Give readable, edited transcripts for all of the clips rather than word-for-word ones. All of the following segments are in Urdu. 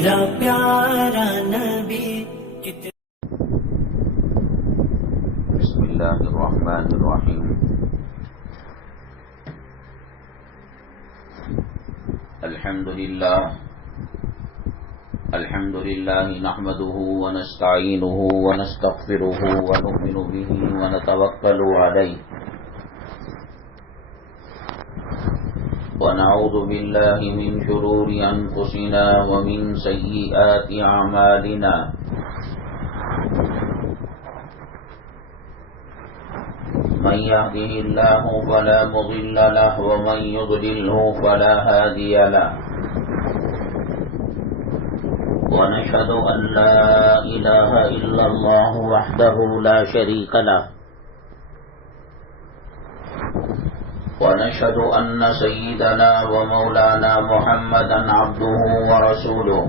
میرا پیارا نبی بسم اللہ الرحمن الرحیم الحمد للہ نحمده ونستعینه ونستغفره ونؤمن به ونتوکل علیہ ونعوذ باللہ من شرور انفسنا ومن سیئات اعمالنا من يهده الله فلا مضل له ومن يضلله فلا هادي له ونشهد أن لا إله إلا الله وحده لا شريك له ونشهد أن سيدنا ومولانا محمدا عبده ورسوله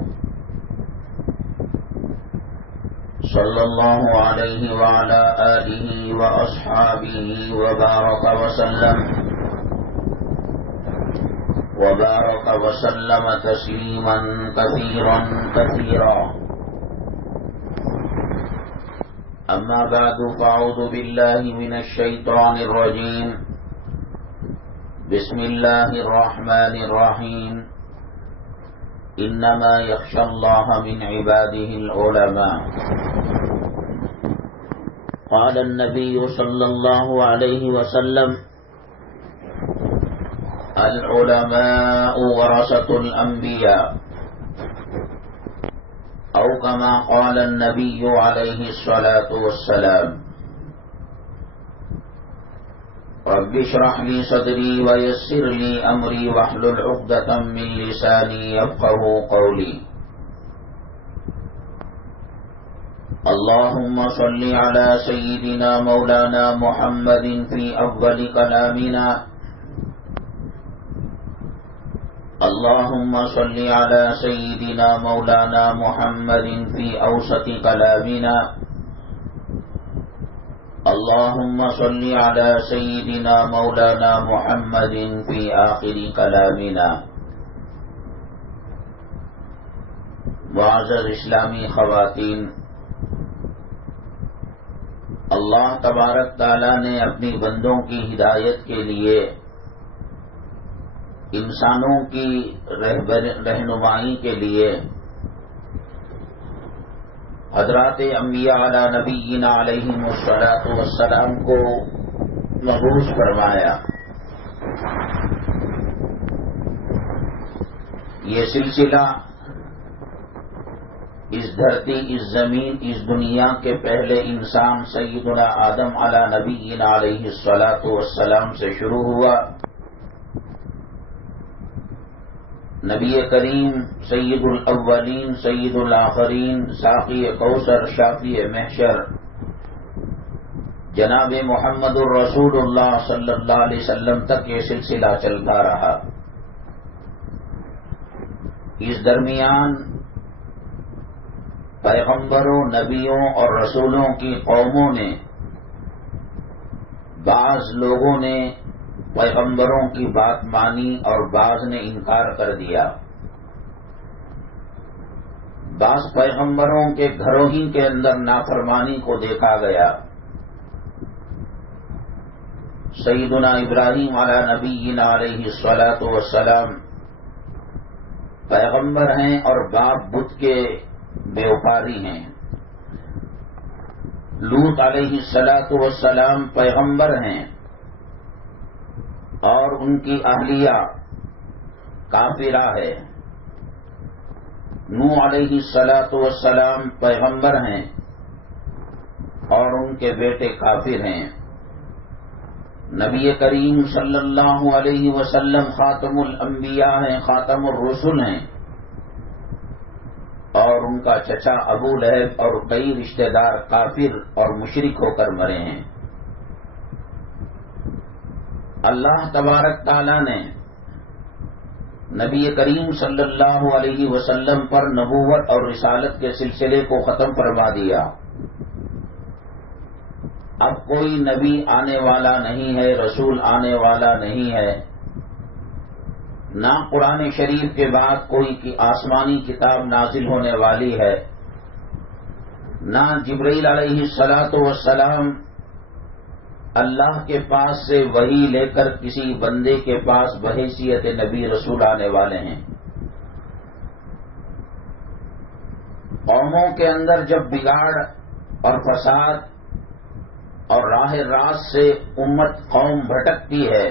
صلى الله عليه وعلى آله وأصحابه وبارك وسلم تسليما كثيرا أما بعد فأعوذ بالله من الشيطان الرجيم بسم الله الرحمن الرحيم انما يخشى الله من عباده العلماء قال النبي صلى الله عليه وسلم العلماء ورثة الأنبياء أو كما قال النبي عليه الصلاة والسلام رب اشرح لي صدري ويسر لي أمري واحلل عقدة من لساني يفقهوا قولي اللهم صل على سيدنا مولانا محمد في أفضل كلامنا اللهم صل على سيدنا مولانا محمد في أوسط كلامنا اللهم صل على سيدنا مولانا محمد في آخر كلامنا. معزز اسلامی خواتین، اللہ تبارک تعالی نے اپنی بندوں کی ہدایت کے لیے انسانوں کی رہنمائی کے لیے حضرات انبیاء علی نبینا علیہم الصلاۃ والسلام کو مبعوث فرمایا. یہ سلسلہ اس دھرتی، اس زمین، اس دنیا کے پہلے انسان سیدنا آدم علی نبینا علیہ الصلاۃ والسلام سے شروع ہوا. نبی کریم سید الاولین سید الآخرین ساقی کوثر شافی محشر جناب محمد الرسول اللہ صلی اللہ علیہ وسلم تک یہ سلسلہ چلتا رہا. اس درمیان پیغمبروں، نبیوں اور رسولوں کی قوموں نے، بعض لوگوں نے پیغمبروں کی بات مانی اور بعض نے انکار کر دیا. بعض پیغمبروں کے گھروں ہی کے اندر نافرمانی کو دیکھا گیا. سیدنا ابراہیم علی نبینا علیہ الصلاۃ والسلام پیغمبر ہیں اور باپ بت کے بیوپاری ہیں. لوط علیہ الصلاۃ والسلام پیغمبر ہیں اور ان کی اہلیہ کافرہ ہے. نوح علیہ الصلاۃ والسلام پیغمبر ہیں اور ان کے بیٹے کافر ہیں. نبی کریم صلی اللہ علیہ وسلم خاتم الانبیاء ہیں، خاتم الرسل ہیں، اور ان کا چچا ابو لہب اور کئی رشتہ دار کافر اور مشرک ہو کر مرے ہیں. اللہ تبارک تعالی نے نبی کریم صلی اللہ علیہ وسلم پر نبوت اور رسالت کے سلسلے کو ختم فرما دیا. اب کوئی نبی آنے والا نہیں ہے، رسول آنے والا نہیں ہے. نہ قرآن شریف کے بعد کوئی کی آسمانی کتاب نازل ہونے والی ہے، نہ جبرائیل علیہ الصلاۃ والسلام اللہ کے پاس سے وحی لے کر کسی بندے کے پاس بحیثیت نبی رسول آنے والے ہیں۔ قوموں کے اندر جب بگاڑ اور فساد اور راہ راست سے امت قوم بھٹکتی ہے،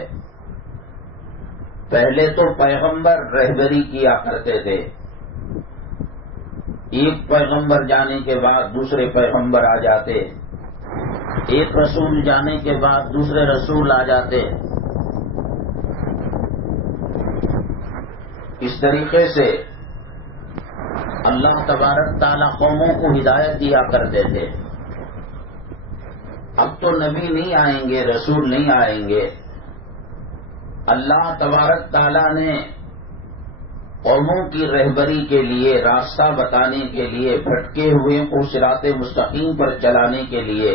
پہلے تو پیغمبر رہبری کیا کرتے تھے، ایک پیغمبر جانے کے بعد دوسرے پیغمبر آ جاتے، ایک رسول جانے کے بعد دوسرے رسول آ جاتے۔ اس طریقے سے اللہ تبارک تعالیٰ قوموں کو ہدایت دیا کرتے تھے۔ اب تو نبی نہیں آئیں گے، رسول نہیں آئیں گے، اللہ تبارک تعالیٰ نے قوموں کی رہبری کے لیے، راستہ بتانے کے لیے، بھٹکے ہوئے کو صراط مستقیم پر چلانے کے لیے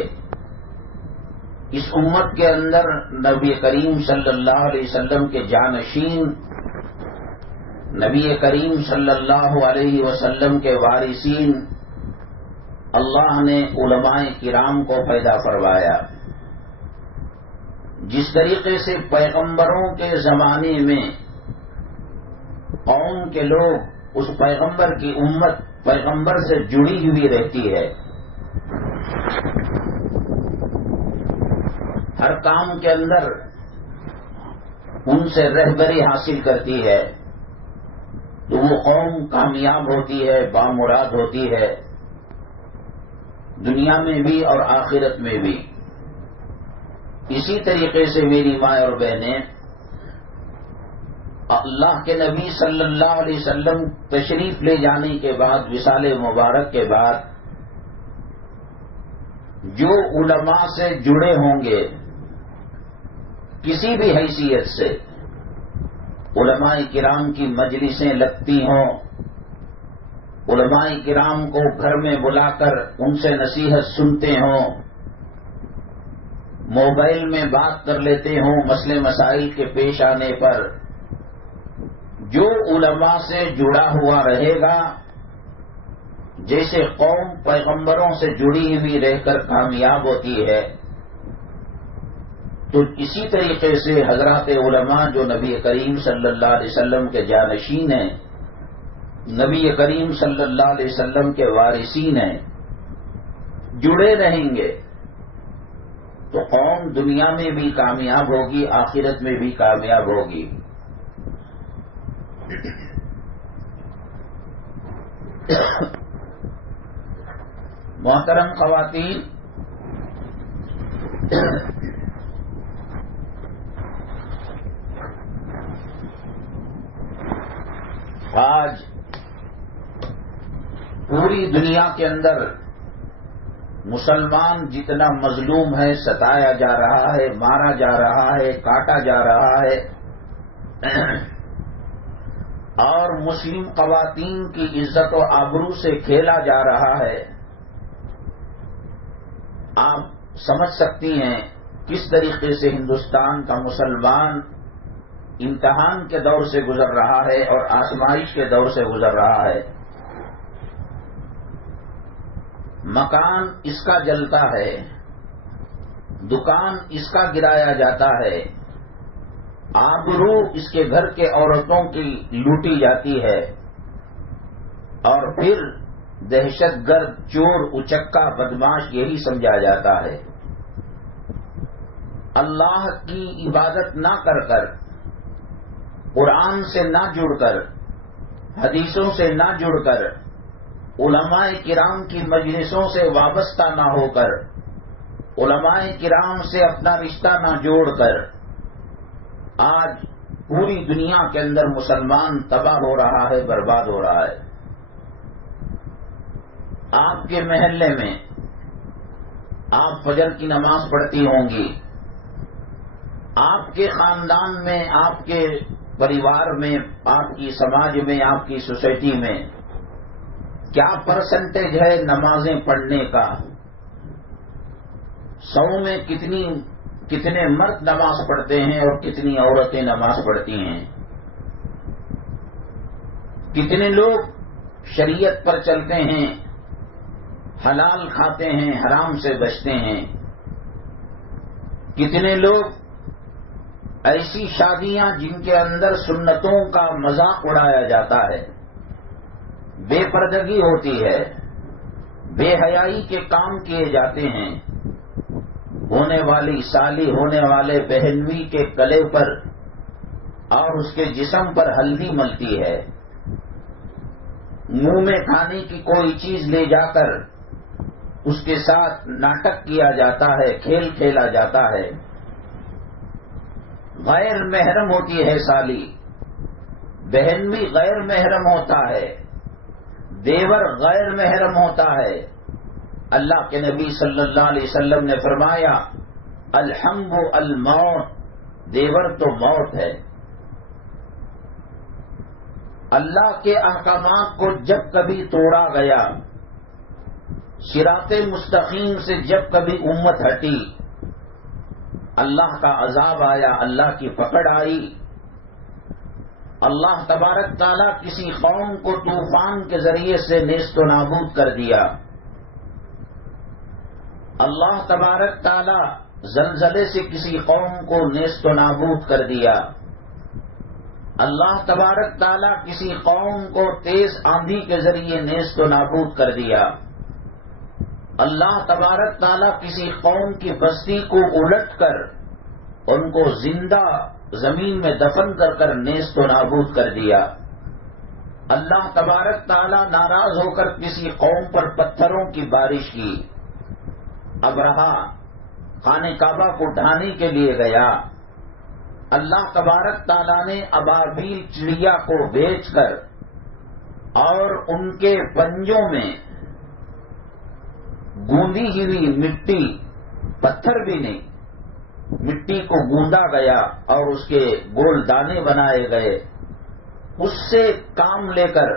اس امت کے اندر نبی کریم صلی اللہ علیہ وسلم کے جانشین، نبی کریم صلی اللہ علیہ وسلم کے وارثین اللہ نے علماء کرام کو پیدا فرمایا۔ جس طریقے سے پیغمبروں کے زمانے میں قوم کے لوگ اس پیغمبر کی امت پیغمبر سے جڑی ہوئی رہتی ہے، ہر کام کے اندر ان سے رہبری حاصل کرتی ہے، تو وہ قوم کامیاب ہوتی ہے، بامراد ہوتی ہے، دنیا میں بھی اور آخرت میں بھی۔ اسی طریقے سے میری ماں اور بہنیں، اللہ کے نبی صلی اللہ علیہ وسلم تشریف لے جانے کے بعد، وصال مبارک کے بعد، جو علماء سے جڑے ہوں گے کسی بھی حیثیت سے، علماء کرام کی مجلسیں لگتی ہوں، علماء کرام کو گھر میں بلا کر ان سے نصیحت سنتے ہوں، موبائل میں بات کر لیتے ہوں مسئلے مسائل کے پیش آنے پر، جو علماء سے جڑا ہوا رہے گا، جیسے قوم پیغمبروں سے جڑی ہوئی رہ کر کامیاب ہوتی ہے، تو اسی طریقے سے حضرات علماء جو نبی کریم صلی اللہ علیہ وسلم کے جانشین ہیں، نبی کریم صلی اللہ علیہ وسلم کے وارثین ہیں، جڑے رہیں گے تو قوم دنیا میں بھی کامیاب ہوگی، آخرت میں بھی کامیاب ہوگی۔ محترم خواتین، آج پوری دنیا کے اندر مسلمان جتنا مظلوم ہے، ستایا جا رہا ہے، مارا جا رہا ہے، کاٹا جا رہا ہے، اور مسلم خواتین کی عزت و آبرو سے کھیلا جا رہا ہے، آپ سمجھ سکتی ہیں کس طریقے سے ہندوستان کا مسلمان امتحان کے دور سے گزر رہا ہے اور آزمائش کے دور سے گزر رہا ہے۔ مکان اس کا جلتا ہے، دکان اس کا گرایا جاتا ہے، آبرو اس کے گھر کے عورتوں کی لوٹی جاتی ہے، اور پھر دہشت گرد، چور، اچکا، بدماش یہی سمجھا جاتا ہے۔ اللہ کی عبادت نہ کر کر، قرآن سے نہ جڑ کر، حدیثوں سے نہ جڑ کر، علماء کرام کی مجلسوں سے وابستہ نہ ہو کر، علماء کرام سے اپنا رشتہ نہ جوڑ کر، آج پوری دنیا کے اندر مسلمان تباہ ہو رہا ہے، برباد ہو رہا ہے۔ آپ کے محلے میں آپ فجر کی نماز پڑھتی ہوں گی، آپ کے خاندان میں، آپ کے پریوار میں، آپ کی سماج میں، آپ کی سوسائٹی میں کیا پرسنٹیج ہے نمازیں پڑھنے کا؟ 100 میں کتنے مرد نماز پڑھتے ہیں اور کتنی عورتیں نماز پڑھتی ہیں؟ کتنے لوگ شریعت پر چلتے ہیں، حلال کھاتے ہیں، حرام سے بچتے ہیں. کتنے لوگ ایسی شادیاں جن کے اندر سنتوں کا مذاق اڑایا جاتا ہے، بے پردگی ہوتی ہے، بے حیائی کے کام کیے جاتے ہیں. ہونے والی سالی، ہونے والے بہنوئی کے گلے پر اور اس کے جسم پر ہلدی ملتی ہے. منہ میں کھانے کی کوئی چیز لے جا کر اس کے ساتھ ناٹک کیا جاتا ہے، کھیل کھیلا جاتا ہے. غیر محرم ہوتی ہے سالی، بہنوئی غیر محرم ہوتا ہے، دیور غیر محرم ہوتا ہے. اللہ کے نبی صلی اللہ علیہ وسلم نے فرمایا الحمب الموت، دیور تو موت ہے. اللہ کے احکامات کو جب کبھی توڑا گیا، صراط مستقیم سے جب کبھی امت ہٹی، اللہ کا عذاب آیا، اللہ کی پکڑ آئی. اللہ تبارک تعالیٰ کسی قوم کو طوفان کے ذریعے سے نیست و نابود کر دیا. اللہ تبارک تعالیٰ زلزلے سے کسی قوم کو نیست و نابود کر دیا. اللہ تبارک تعالیٰ کسی قوم کو تیز آندھی کے ذریعے نیست و نابود کر دیا. اللہ تبارک تعالیٰ کسی قوم کی بستی کو الٹ کر ان کو زندہ زمین میں دفن کر کر نیست و نابود کر دیا. اللہ تبارک تعالیٰ ناراض ہو کر کسی قوم پر پتھروں کی بارش کی. ابرہا خانہ کعبہ کو ڈھانے کے لیے گیا. اللہ تبارک تعالیٰ نے ابابیل چڑیا کو بھیج کر اور ان کے پنجوں میں گوندی ہوئی مٹی، پتھر بھی نہیں، مٹی کو گوندا گیا اور اس کے گول دانے بنائے گئے. اس سے کام لے کر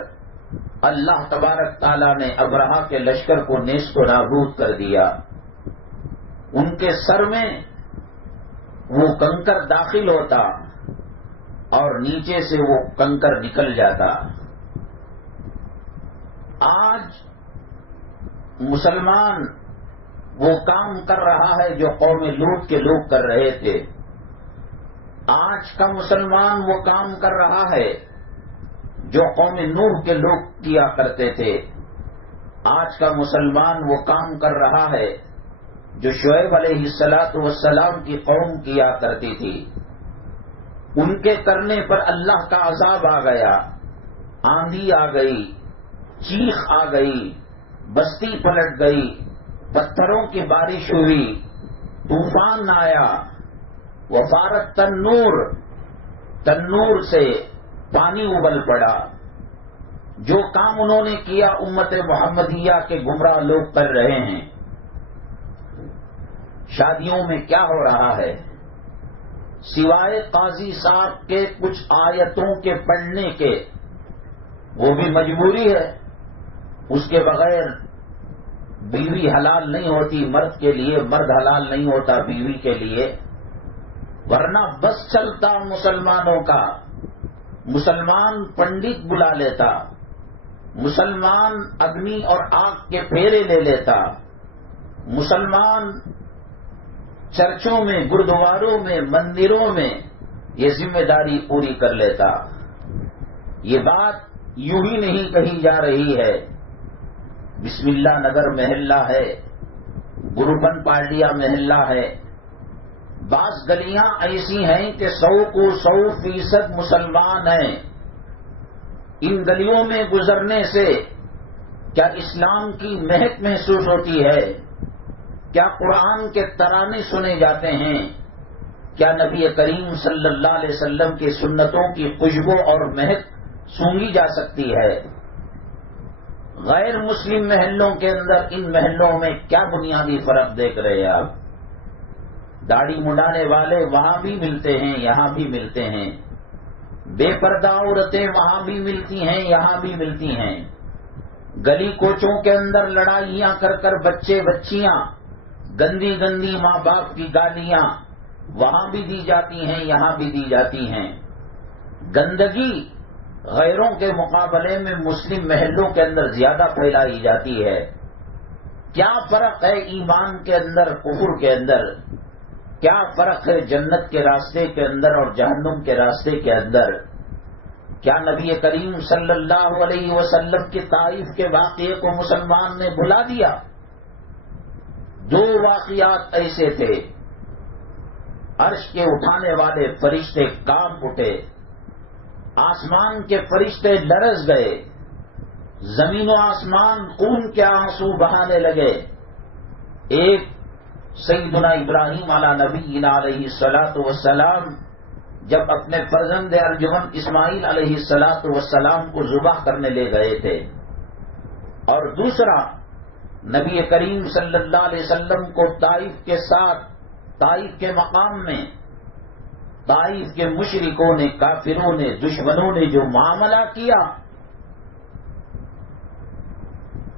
اللہ تبارک تعالیٰ نے ابرہا کے لشکر کو نیست و نابود کر دیا. ان کے سر میں وہ کنکر داخل ہوتا اور نیچے سے وہ کنکر نکل جاتا. آج مسلمان وہ کام کر رہا ہے جو قوم لوط کے لوگ کر رہے تھے. آج کا مسلمان وہ کام کر رہا ہے جو قوم نوح کے لوگ کیا کرتے تھے. آج کا مسلمان وہ کام کر رہا ہے جو شعیب علیہ السلام کی قوم کیا کرتی تھی. ان کے کرنے پر اللہ کا عذاب آ گیا، آندھی آ گئی، چیخ آ گئی، بستی پلٹ گئی، پتھروں کی بارش ہوئی، طوفان آیا. وفارت تنور، تنور سے پانی ابل پڑا. جو کام انہوں نے کیا امت محمدیہ کے گمراہ لوگ کر رہے ہیں. شادیوں میں کیا ہو رہا ہے؟ سوائے قاضی صاحب کے کچھ آیتوں کے پڑھنے کے، وہ بھی مجبوری ہے، اس کے بغیر بیوی حلال نہیں ہوتی مرد کے لیے، مرد حلال نہیں ہوتا بیوی کے لیے. ورنہ بس چلتا مسلمانوں کا. مسلمان پنڈت بلا لیتا، مسلمان اگنی اور آگ کے پھیرے لے لیتا، مسلمان چرچوں میں، گردواروں میں، مندروں میں یہ ذمہ داری پوری کر لیتا. یہ بات یوں ہی نہیں کہی جا رہی ہے. بسم اللہ نگر محلہ ہے، گروپن پارڈیا محلہ ہے. بعض گلیاں ایسی ہیں کہ 100% مسلمان ہیں. ان گلیوں میں گزرنے سے کیا اسلام کی مہک محسوس ہوتی ہے؟ کیا قرآن کے ترانے سنے جاتے ہیں؟ کیا نبی کریم صلی اللہ علیہ وسلم کی سنتوں کی خوشبو اور مہک سونگی جا سکتی ہے؟ غیر مسلم محلوں کے اندر ان محلوں میں کیا بنیادی فرق دیکھ رہے ہیں آپ؟ داڑھی منڈانے والے وہاں بھی ملتے ہیں، یہاں بھی ملتے ہیں. بے پردہ عورتیں وہاں بھی ملتی ہیں، یہاں بھی ملتی ہیں. گلی کوچوں کے اندر لڑائیاں کر کر بچے بچیاں، گندی گندی ماں باپ کی گالیاں وہاں بھی دی جاتی ہیں، یہاں بھی دی جاتی ہیں. گندگی غیروں کے مقابلے میں مسلم محلوں کے اندر زیادہ پھیلائی جاتی ہے؟ کیا فرق ہے ایمان کے اندر کفر کے اندر؟ کیا فرق ہے جنت کے راستے کے اندر اور جہنم کے راستے کے اندر؟ کیا نبی کریم صلی اللہ علیہ وسلم کی تعریف کے واقعے کو مسلمان نے بھلا دیا؟ دو واقعات ایسے تھے، عرش کے اٹھانے والے فرشتے کانپ اٹھے، آسمان کے فرشتے لرز گئے، زمین و آسمان خون کے آنسو بہانے لگے۔ ایک سیدنا ابراہیم علی نبینا علیہ الصلوۃ والسلام جب اپنے فرزند ارجمن اسماعیل علیہ الصلوۃ والسلام کو ذبح کرنے لے گئے تھے، اور دوسرا نبی کریم صلی اللہ علیہ وسلم کو طائف کے ساتھ، طائف کے مقام میں طائف کے مشرکوں نے، کافروں نے، دشمنوں نے جو معاملہ کیا،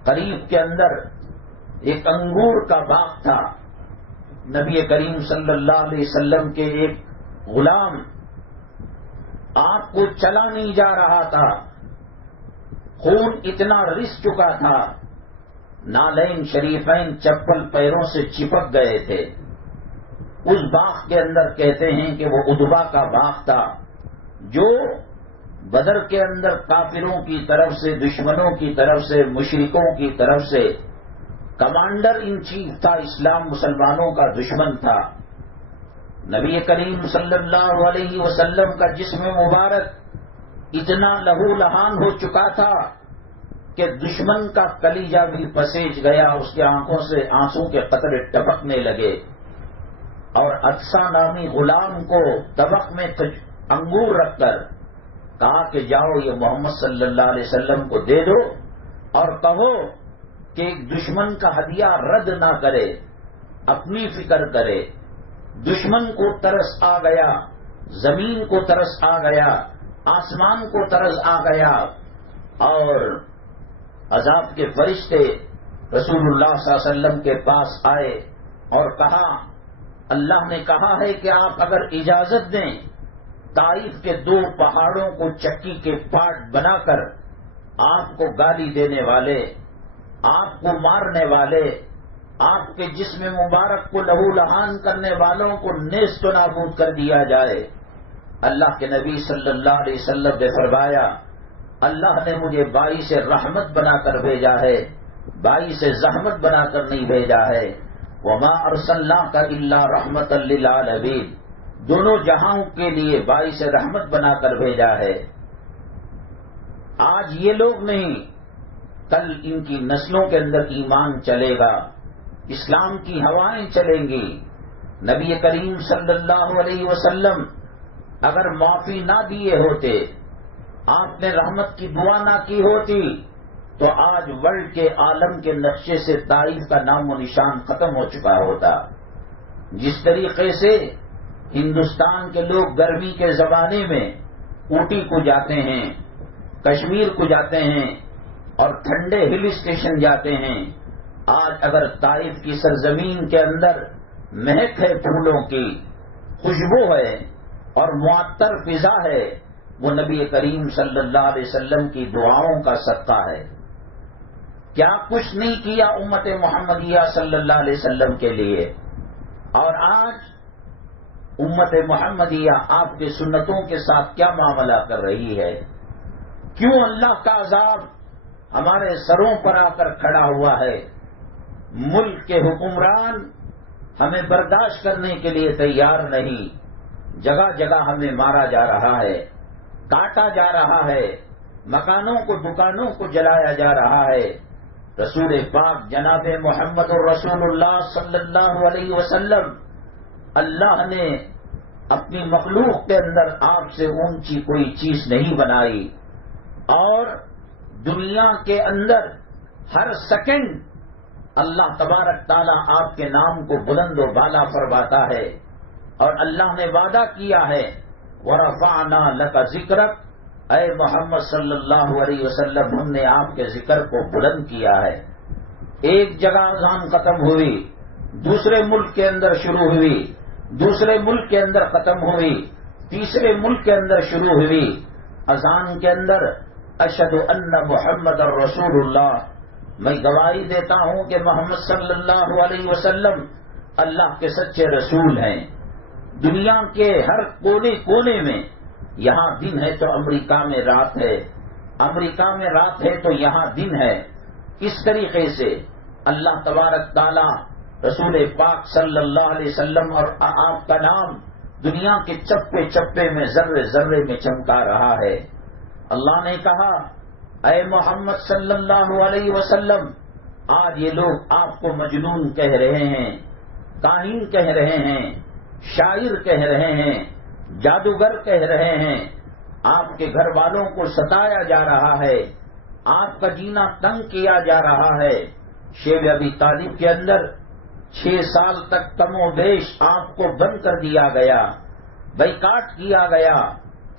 قریب کے اندر ایک انگور کا باغ تھا، نبی کریم صلی اللہ علیہ وسلم کے ایک غلام آپ کو چلا نہیں جا رہا تھا، خون اتنا رس چکا تھا، نالین شریفین چپل پیروں سے چپک گئے تھے۔ اس باغ کے اندر کہتے ہیں کہ وہ ادبا کا باغ تھا، جو بدر کے اندر کافروں کی طرف سے، دشمنوں کی طرف سے، مشرکوں کی طرف سے کمانڈر ان چیف تھا، اسلام مسلمانوں کا دشمن تھا۔ نبی کریم صلی اللہ علیہ وسلم کا جسم مبارک اتنا لہو لہان ہو چکا تھا کہ دشمن کا کلیجہ بھی پسیج گیا، اس کی آنکھوں سے آنسو کے قطرے ٹپکنے لگے، اور ادسا نامی غلام کو طبق میں انگور رکھ کر کہا کہ جاؤ یہ محمد صلی اللہ علیہ وسلم کو دے دو اور کہو کہ ایک دشمن کا ہدیہ رد نہ کرے، اپنی فکر کرے۔ دشمن کو ترس آ گیا، زمین کو ترس آ گیا، آسمان کو ترس آ گیا، اور عذاب کے فرشتے رسول اللہ صلی اللہ علیہ وسلم کے پاس آئے اور کہا، اللہ نے کہا ہے کہ آپ اگر اجازت دیں طائف کے دو پہاڑوں کو چکی کے پاٹ بنا کر آپ کو گالی دینے والے، آپ کو مارنے والے، آپ کے جسم مبارک کو لہو لہان کرنے والوں کو نیست و نابود کر دیا جائے۔ اللہ کے نبی صلی اللہ علیہ وسلم نے فرمایا، اللہ نے مجھے باعث رحمت بنا کر بھیجا ہے، باعث زحمت بنا کر نہیں بھیجا ہے۔ وما ارسلناک الا رحمتا للعالمین، دونوں جہاں کے لیے باعث رحمت بنا کر بھیجا ہے۔ آج یہ لوگ نہیں، کل ان کی نسلوں کے اندر ایمان چلے گا، اسلام کی ہوائیں چلیں گی۔ نبی کریم صلی اللہ علیہ وسلم اگر معافی نہ دیے ہوتے، آپ نے رحمت کی دعا نہ کی ہوتی، تو آج ورلڈ کے عالم کے نقشے سے طائف کا نام و نشان ختم ہو چکا ہوتا۔ جس طریقے سے ہندوستان کے لوگ گرمی کے زمانے میں اوٹی کو جاتے ہیں، کشمیر کو جاتے ہیں اور ٹھنڈے ہل اسٹیشن جاتے ہیں، آج اگر طائف کی سرزمین کے اندر مہک ہے، پھولوں کی خوشبو ہے اور معطر فضا ہے، وہ نبی کریم صلی اللہ علیہ وسلم کی دعاؤں کا صدقہ ہے۔ کیا کچھ نہیں کیا امت محمدیہ صلی اللہ علیہ وسلم کے لیے، اور آج امت محمدیہ آپ کے سنتوں کے ساتھ کیا معاملہ کر رہی ہے؟ کیوں اللہ کا عذاب ہمارے سروں پر آ کر کھڑا ہوا ہے؟ ملک کے حکمران ہمیں برداشت کرنے کے لیے تیار نہیں، جگہ جگہ ہمیں مارا جا رہا ہے، کاٹا جا رہا ہے، مکانوں کو، دکانوں کو جلایا جا رہا ہے۔ رسول پاک جناب محمد الرسول اللہ صلی اللہ علیہ وسلم، اللہ نے اپنی مخلوق کے اندر آپ سے اونچی کوئی چیز نہیں بنائی، اور دنیا کے اندر ہر سیکنڈ اللہ تبارک تعالیٰ آپ کے نام کو بلند و بالا فرماتا ہے، اور اللہ نے وعدہ کیا ہے وَرَفَعْنَا لَكَ ذِكْرَكَ، اے محمد صلی اللہ علیہ وسلم ہم نے آپ کے ذکر کو بلند کیا ہے۔ ایک جگہ اذان ختم ہوئی، دوسرے ملک کے اندر شروع ہوئی، دوسرے ملک کے اندر ختم ہوئی، تیسرے ملک کے اندر شروع ہوئی، اذان کے اندر اشہد ان محمد رسول اللہ، میں گواہی دیتا ہوں کہ محمد صلی اللہ علیہ وسلم اللہ کے سچے رسول ہیں۔ دنیا کے ہر کونے کونے میں، یہاں دن ہے تو امریکہ میں رات ہے، امریکہ میں رات ہے تو یہاں دن ہے۔ اس طریقے سے اللہ تبارک تعالی رسول پاک صلی اللہ علیہ وسلم اور آپ کا نام دنیا کے چپے چپے میں ذرے ذرے میں چمکا رہا ہے۔ اللہ نے کہا اے محمد صلی اللہ علیہ وسلم، آج یہ لوگ آپ کو مجنون کہہ رہے ہیں، کاہن کہہ رہے ہیں، شاعر کہہ رہے ہیں، جادوگر کہہ رہے ہیں، آپ کے گھر والوں کو ستایا جا رہا ہے، آپ کا جینا تنگ کیا جا رہا ہے۔ شیب ابی طالب کے اندر 6 سال تک کم و بیش آپ کو بند کر دیا گیا، بائیکاٹ کیا گیا،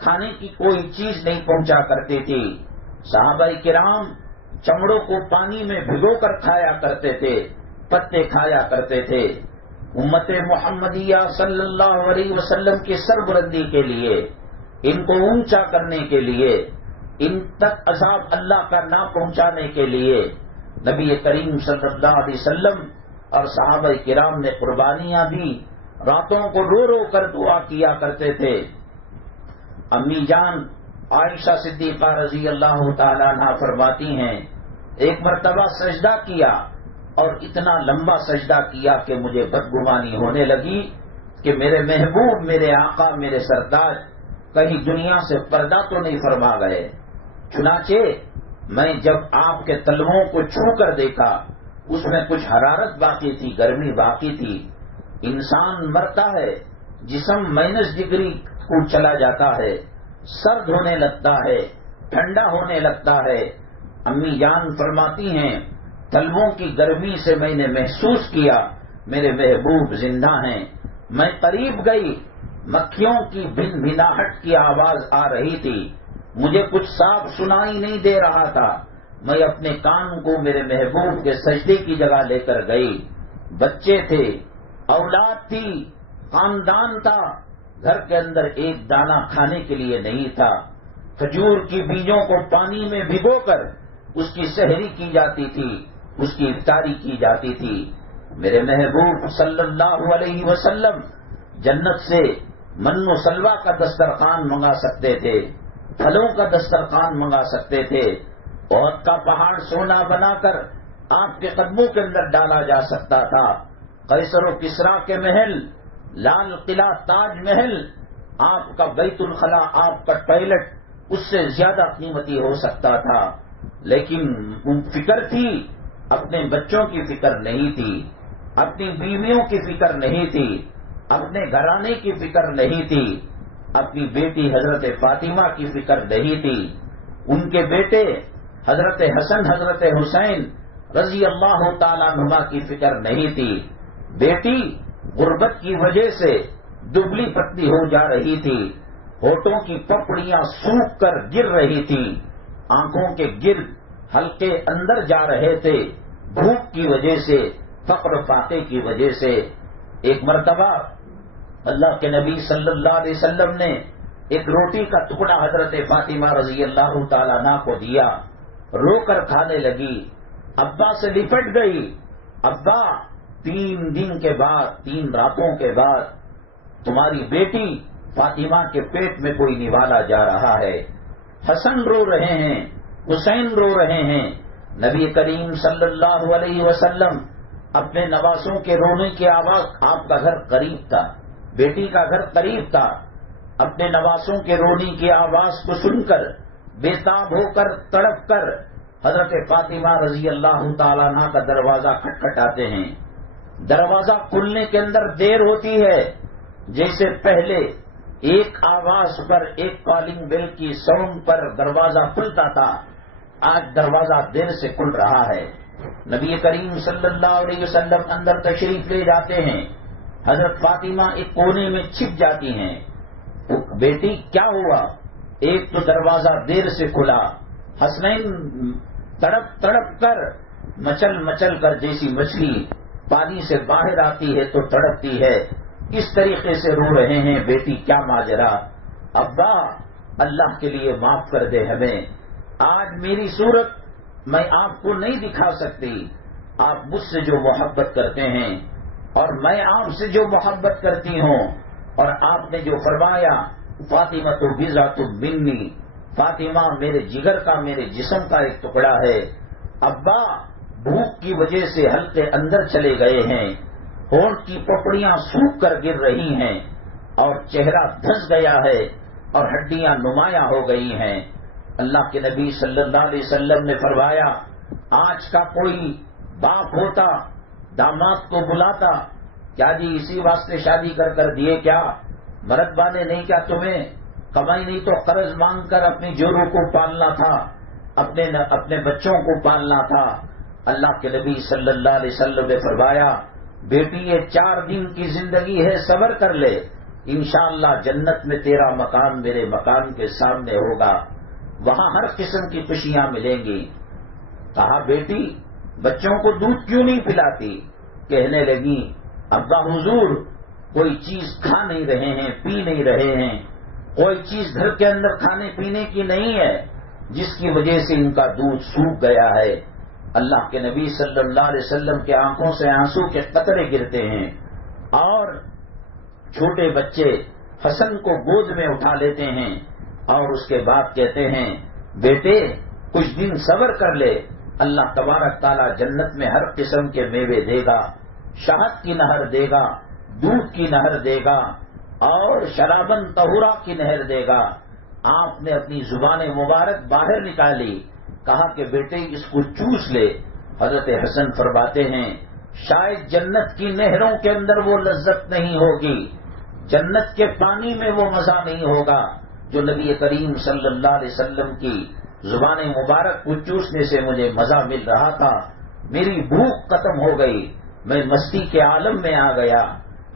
کھانے کی کوئی چیز نہیں پہنچا کرتے تھے۔ صحابہ کرام چمڑوں کو پانی میں بھگو کر کھایا کرتے تھے، پتے کھایا کرتے تھے۔ امت محمدیہ صلی اللہ علیہ وسلم کی سربلندی کے لیے، ان کو اونچا کرنے کے لیے، ان تک عذاب اللہ کا نہ پہنچانے کے لیے نبی کریم صلی اللہ علیہ وسلم اور صحابہ کرام نے قربانیاں دی، راتوں کو رو رو کر دعا کیا کرتے تھے۔ امی جان عائشہ صدیقہ رضی اللہ تعالیٰ عنہا فرماتی ہیں ایک مرتبہ سجدہ کیا اور اتنا لمبا سجدہ کیا کہ مجھے بدگمانی ہونے لگی کہ میرے محبوب، میرے آقا، میرے سرتاج کہیں دنیا سے پردہ تو نہیں فرما گئے۔ چنانچہ میں جب آپ کے تلووں کو چھو کر دیکھا، اس میں کچھ حرارت باقی تھی، گرمی باقی تھی۔ انسان مرتا ہے، جسم مائنس ڈگری کو چلا جاتا ہے، سرد ہونے لگتا ہے، ٹھنڈا ہونے لگتا ہے۔ امی جان فرماتی ہیں تلووں کی گرمی سے میں نے محسوس کیا میرے محبوب زندہ ہیں۔ میں قریب گئی، مکھیوں کی بن بھناہٹ کی آواز آ رہی تھی، مجھے کچھ صاف سنائی نہیں دے رہا تھا۔ میں اپنے کان کو میرے محبوب کے سجدے کی جگہ لے کر گئی۔ بچے تھے، اولاد تھی، خاندان تھا، گھر کے اندر ایک دانہ کھانے کے لیے نہیں تھا۔ کھجور کی بیجوں کو پانی میں بھگو کر اس کی سحری کی جاتی تھی، اس کی افطاری کی جاتی تھی۔ میرے محبوب صلی اللہ علیہ وسلم جنت سے من و سلوا کا دسترخوان منگا سکتے تھے، پھلوں کا دسترخوان منگا سکتے تھے، عہد کا پہاڑ سونا بنا کر آپ کے قدموں کے اندر ڈالا جا سکتا تھا۔ قیصر و کسریٰ کے محل، لال قلعہ، تاج محل، آپ کا بیت الخلا، آپ کا ٹوائلٹ اس سے زیادہ قیمتی ہو سکتا تھا، لیکن فکر تھی، اپنے بچوں کی فکر نہیں تھی، اپنی بیویوں کی فکر نہیں تھی، اپنے گھرانے کی فکر نہیں تھی، اپنی بیٹی حضرت فاطمہ کی فکر نہیں تھی، ان کے بیٹے حضرت حسن، حضرت حسین رضی اللہ تعالیٰ عنہما کی فکر نہیں تھی۔ بیٹی غربت کی وجہ سے دبلی پتلی ہو جا رہی تھی، ہونٹوں کی پپڑیاں سوکھ کر گر رہی تھی، آنکھوں کے گرد حلقے اندر جا رہے تھے، بھوک کی وجہ سے، فقر فاقے کی وجہ سے۔ ایک مرتبہ اللہ کے نبی صلی اللہ علیہ وسلم نے ایک روٹی کا ٹکڑا حضرت فاطمہ رضی اللہ تعالیٰ عنہ کو دیا، رو کر کھانے لگی، ابا سے لپٹ گئی۔ ابا 3 دن کے بعد، 3 راتوں کے بعد تمہاری بیٹی فاطمہ کے پیٹ میں کوئی نوالا جا رہا ہے۔ حسن رو رہے ہیں، حسین رو رہے ہیں۔ نبی کریم صلی اللہ علیہ وسلم اپنے نواسوں کے رونے کی آواز، آپ کا گھر قریب تھا، بیٹی کا گھر قریب تھا، اپنے نواسوں کے رونے کی آواز کو سن کر بے تاب ہو کر، تڑپ کر حضرت فاطمہ رضی اللہ تعالیٰ عنہ کا دروازہ کھٹکھٹاتے ہیں۔ دروازہ کھلنے کے اندر دیر ہوتی ہے، جیسے پہلے ایک آواز پر، ایک کالنگ بیل کی ساؤنڈ پر دروازہ کھلتا تھا، آج دروازہ دیر سے کھل رہا ہے۔ نبی کریم صلی اللہ علیہ وسلم اندر تشریف لے جاتے ہیں، حضرت فاطمہ ایک کونے میں چھپ جاتی ہیں۔ بیٹی کیا ہوا؟ ایک تو دروازہ دیر سے کھلا، حسنین تڑپ تڑپ کر، مچل مچل کر، جیسی مچھلی پانی سے باہر آتی ہے تو تڑپتی ہے، اس طریقے سے رو رہے ہیں، بیٹی کیا ماجرا؟ ابا اللہ کے لیے معاف کر دے ہمیں. آج میری صورت میں آپ کو نہیں دکھا سکتی. آپ مجھ سے جو محبت کرتے ہیں اور میں آپ سے جو محبت کرتی ہوں، اور آپ نے جو فرمایا فاطمہ تو بضعۃ منی، فاطمہ میرے جگر کا، میرے جسم کا ایک ٹکڑا ہے. ابا بھوک کی وجہ سے حلقے اندر چلے گئے ہیں، ہونٹ کی پپڑیاں سوکھ کر گر رہی ہیں اور چہرہ دھس گیا ہے اور ہڈیاں نمایاں ہو گئی ہیں. اللہ کے نبی صلی اللہ علیہ وسلم نے فرمایا آج کا کوئی باپ ہوتا داماد کو بلاتا، کیا جی اسی واسطے شادی کر دیے کیا؟ مرد بانے نہیں کیا تمہیں؟ کمائی نہیں تو قرض مانگ کر اپنی جوروں کو پالنا تھا، اپنے بچوں کو پالنا تھا. اللہ کے نبی صلی اللہ علیہ وسلم نے فرمایا بیٹی یہ 4 دن کی زندگی ہے، صبر کر لے، انشاءاللہ جنت میں تیرا مکان میرے مکان کے سامنے ہوگا، وہاں ہر قسم کی خوشیاں ملیں گی. کہا بیٹی بچوں کو دودھ کیوں نہیں پلاتی؟ کہنے لگی ابا حضور کوئی چیز کھا نہیں رہے ہیں، پی نہیں رہے ہیں، کوئی چیز گھر کے اندر کھانے پینے کی نہیں ہے جس کی وجہ سے ان کا دودھ سوکھ گیا ہے. اللہ کے نبی صلی اللہ علیہ وسلم کے آنکھوں سے آنسو کے قطرے گرتے ہیں اور چھوٹے بچے حسن کو گود میں اٹھا لیتے ہیں اور اس کے بعد کہتے ہیں بیٹے کچھ دن صبر کر لے، اللہ تبارک تعالیٰ جنت میں ہر قسم کے میوے دے گا، شہد کی نہر دے گا، دودھ کی نہر دے گا اور شرابن طہورا کی نہر دے گا. آپ نے اپنی زبان مبارک باہر نکالی، کہا کہ بیٹے اس کو چوس لے. حضرت حسن فرماتے ہیں شاید جنت کی نہروں کے اندر وہ لذت نہیں ہوگی، جنت کے پانی میں وہ مزہ نہیں ہوگا جو نبی کریم صلی اللہ علیہ وسلم کی زبان مبارک کو چوسنے سے مجھے مزہ مل رہا تھا. میری بھوک ختم ہو گئی، میں مستی کے عالم میں آ گیا.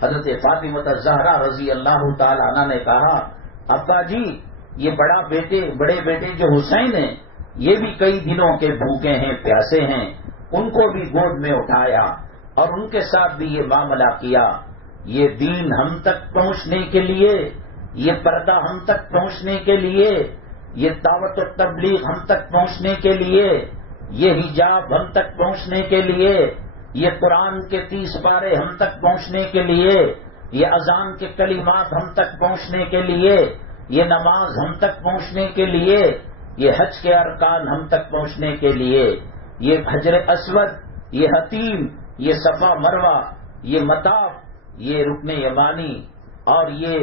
حضرت فاطمہ الزہرا رضی اللہ تعالی عنہ نے کہا ابا جی یہ بڑے بیٹے جو حسین ہیں یہ بھی کئی دنوں کے بھوکے ہیں، پیاسے ہیں، ان کو بھی گود میں اٹھایا اور ان کے ساتھ بھی یہ معاملہ کیا. یہ دین ہم تک پہنچنے کے لیے، یہ پردہ ہم تک پہنچنے کے لیے، یہ دعوت و تبلیغ ہم تک پہنچنے کے لیے، یہ حجاب ہم تک پہنچنے کے لیے، یہ قرآن کے 30 پارے ہم تک پہنچنے کے لیے، یہ اذان کے کلمات ہم تک پہنچنے کے لیے، یہ نماز ہم تک پہنچنے کے لیے، یہ حج کے ارکان ہم تک پہنچنے کے لیے، یہ حجر اسود، یہ حتیم، یہ صفا مروہ، یہ مطاف، یہ رکن یمانی اور یہ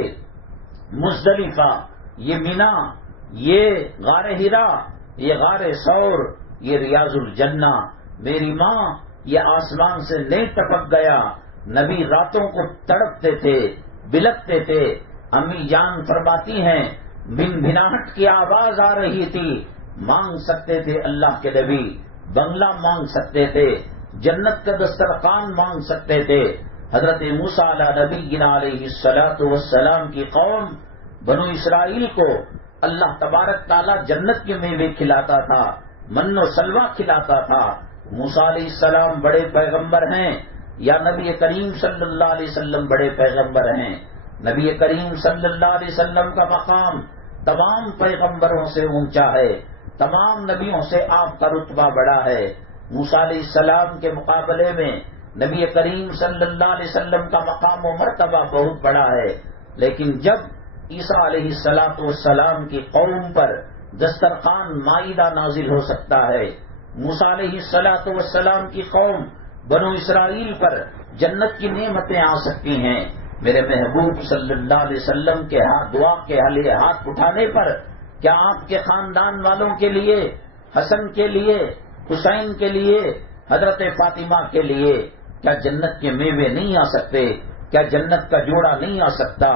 مزدلفہ، یہ مینا، یہ غار ہرا، یہ غار ثور، یہ ریاض الجنہ. میری ماں یہ آسمان سے نہیں ٹپک گیا. نبی راتوں کو تڑپتے تھے، بلکتے تھے. امی جان فرماتی ہیں بن بھناہٹ کی آواز آ رہی تھی، مانگ سکتے تھے اللہ کے نبی، بنگلہ مانگ سکتے تھے، جنت کا دسترخوان مانگ سکتے تھے. حضرت موسیٰ علیہ نبینا علیہ الصلاۃ والسلام کی قوم بنو اسرائیل کو اللہ تبارک تعالیٰ جنت کے میوے کھلاتا تھا، من و سلوہ کھلاتا تھا. موسیٰ علیہ السلام بڑے پیغمبر ہیں یا نبی کریم صلی اللہ علیہ وسلم بڑے پیغمبر ہیں؟ نبی کریم صلی اللہ علیہ وسلم کا مقام تمام پیغمبروں سے اونچا ہے، تمام نبیوں سے آپ کا رتبہ بڑا ہے. موسیٰ علیہ السلام کے مقابلے میں نبی کریم صلی اللہ علیہ وسلم کا مقام و مرتبہ بہت بڑا ہے. لیکن جب عیسیٰ علیہ السلام کی قوم پر دسترخوان مائدہ نازل ہو سکتا ہے، موسیٰ علیہ السلام کی قوم بنو اسرائیل پر جنت کی نعمتیں آ سکتی ہیں. میرے محبوب صلی اللہ علیہ وسلم کے ہاتھ دعا کے ہاتھ اٹھانے پر کیا آپ کے خاندان والوں کے لیے، حسن کے لیے، حسین کے لیے، حضرت فاطمہ کے لیے کیا جنت کے میوے نہیں آ سکتے؟ کیا جنت کا جوڑا نہیں آ سکتا؟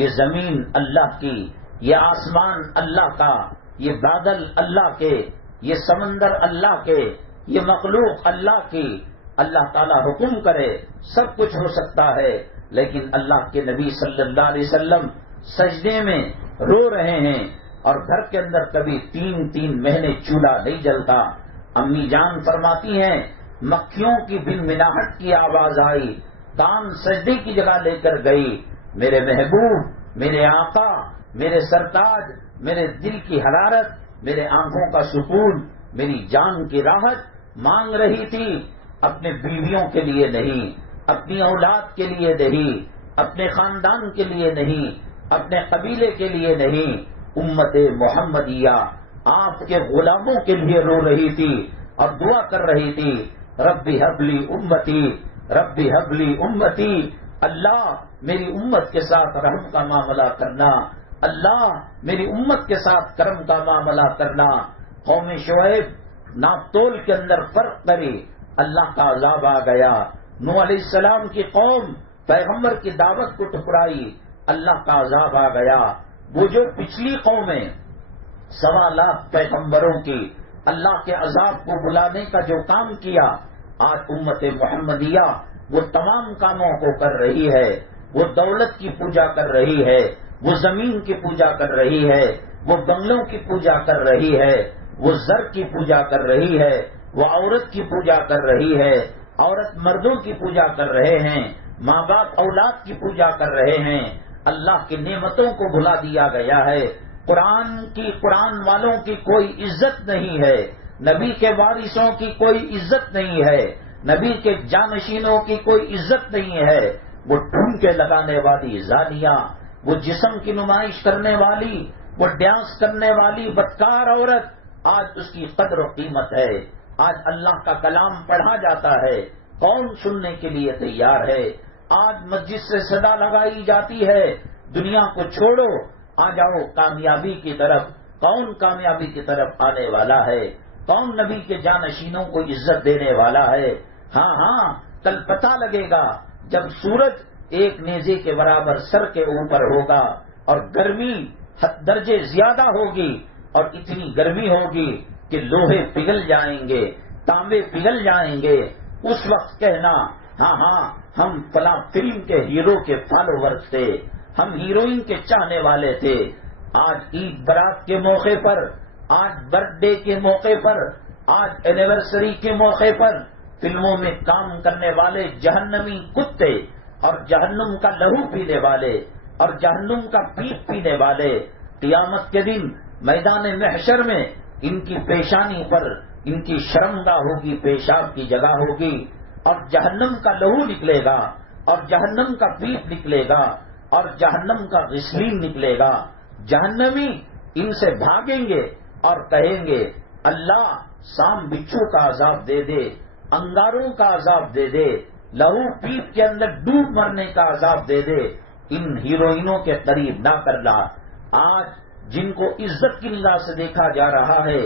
یہ زمین اللہ کی، یہ آسمان اللہ کا، یہ بادل اللہ کے، یہ سمندر اللہ کے، یہ مخلوق اللہ کی. اللہ تعالیٰ حکم کرے سب کچھ ہو سکتا ہے، لیکن اللہ کے نبی صلی اللہ علیہ وسلم سجدے میں رو رہے ہیں اور گھر کے اندر کبھی 3 مہینے چولہا نہیں جلتا. امی جان فرماتی ہیں مکھیوں کی بن مناہٹ کی آواز آئی، کان سجدے کی جگہ لے کر گئی. میرے محبوب، میرے آقا، میرے سرتاج میرے دل کی حرارت، میرے آنکھوں کا سکون، میری جان کی راحت مانگ رہی تھی، اپنے بیویوں کے لیے نہیں، اپنی اولاد کے لیے نہیں، اپنے خاندان کے لیے نہیں، اپنے قبیلے کے لیے نہیں، امت محمدیہ آپ کے غلاموں کے لیے رو رہی تھی اور دعا کر رہی تھی، ربی حبلی امتی، ربی حبلی امتی، اللہ میری امت کے ساتھ رحم کا معاملہ کرنا، اللہ میری امت کے ساتھ کرم کا معاملہ کرنا۔ قوم شعیب ناپتول کے اندر فرق کری، اللہ کا عذاب آ گیا۔ نوح علیہ السلام کی قوم پیغمبر کی دعوت کو ٹھکرائی، اللہ کا عذاب آ گیا۔ وہ جو پچھلی قومیں 1.25 لاکھ پیغمبروں کی اللہ کے عذاب کو بلانے کا جو کام کیا، آج امت محمدیہ وہ تمام کاموں کو کر رہی ہے۔ وہ دولت کی پوجا کر رہی ہے، وہ زمین کی پوجا کر رہی ہے، وہ بنگلوں کی پوجا کر رہی ہے، وہ زر کی پوجا کر رہی ہے، وہ عورت کی پوجا کر رہی ہے، عورت مردوں کی پوجا کر رہے ہیں، ماں باپ اولاد کی پوجا کر رہے ہیں۔ اللہ کی نعمتوں کو بھلا دیا گیا ہے۔ قرآن والوں کی کوئی عزت نہیں ہے، نبی کے وارثوں کی کوئی عزت نہیں ہے، نبی کے جانشینوں کی کوئی عزت نہیں ہے۔ وہ ٹھمکے لگانے والی زانیہ، وہ جسم کی نمائش کرنے والی، وہ ڈانس کرنے والی بدکار عورت، آج اس کی قدر و قیمت ہے۔ آج اللہ کا کلام پڑھا جاتا ہے، کون سننے کے لیے تیار ہے؟ آج مسجد سے صدا لگائی جاتی ہے، دنیا کو چھوڑو، آ جاؤ کامیابی کی طرف۔ کون کامیابی کی طرف آنے والا ہے؟ کون نبی کے جانشینوں کو عزت دینے والا ہے؟ ہاں کل پتہ لگے گا جب سورج ایک نیزے کے برابر سر کے اوپر ہوگا اور گرمی حد درجے زیادہ ہوگی، اور اتنی گرمی ہوگی کہ لوہے پگھل جائیں گے، تانبے پگھل جائیں گے۔ اس وقت کہنا ہاں ہم فلاں فلم کے ہیرو کے فالوورز تھے، ہم ہیروئن کے چاہنے والے تھے۔ آج عید برات کے موقع پر، آج برتھ ڈے کے موقع پر، آج اینیورسری کے موقع پر فلموں میں کام کرنے والے جہنمی کتے اور جہنم کا لہو پینے والے اور جہنم کا پیپ پینے والے قیامت کے دن میدان محشر میں ان کی پیشانی پر ان کی شرمگاہ ہوگی، پیشاب کی جگہ ہوگی، اور جہنم کا لہو نکلے گا اور جہنم کا پیپ نکلے گا اور جہنم کا غسلین نکلے گا۔ جہنمی ان سے بھاگیں گے اور کہیں گے اللہ سام بچھو کا عذاب دے دے، انگاروں کا عذاب دے دے، لہو پیپ کے اندر ڈوب مرنے کا عذاب دے دے، ان ہیروئنوں کے قریب نہ کرنا۔ آج جن کو عزت کی نگاہ سے دیکھا جا رہا ہے،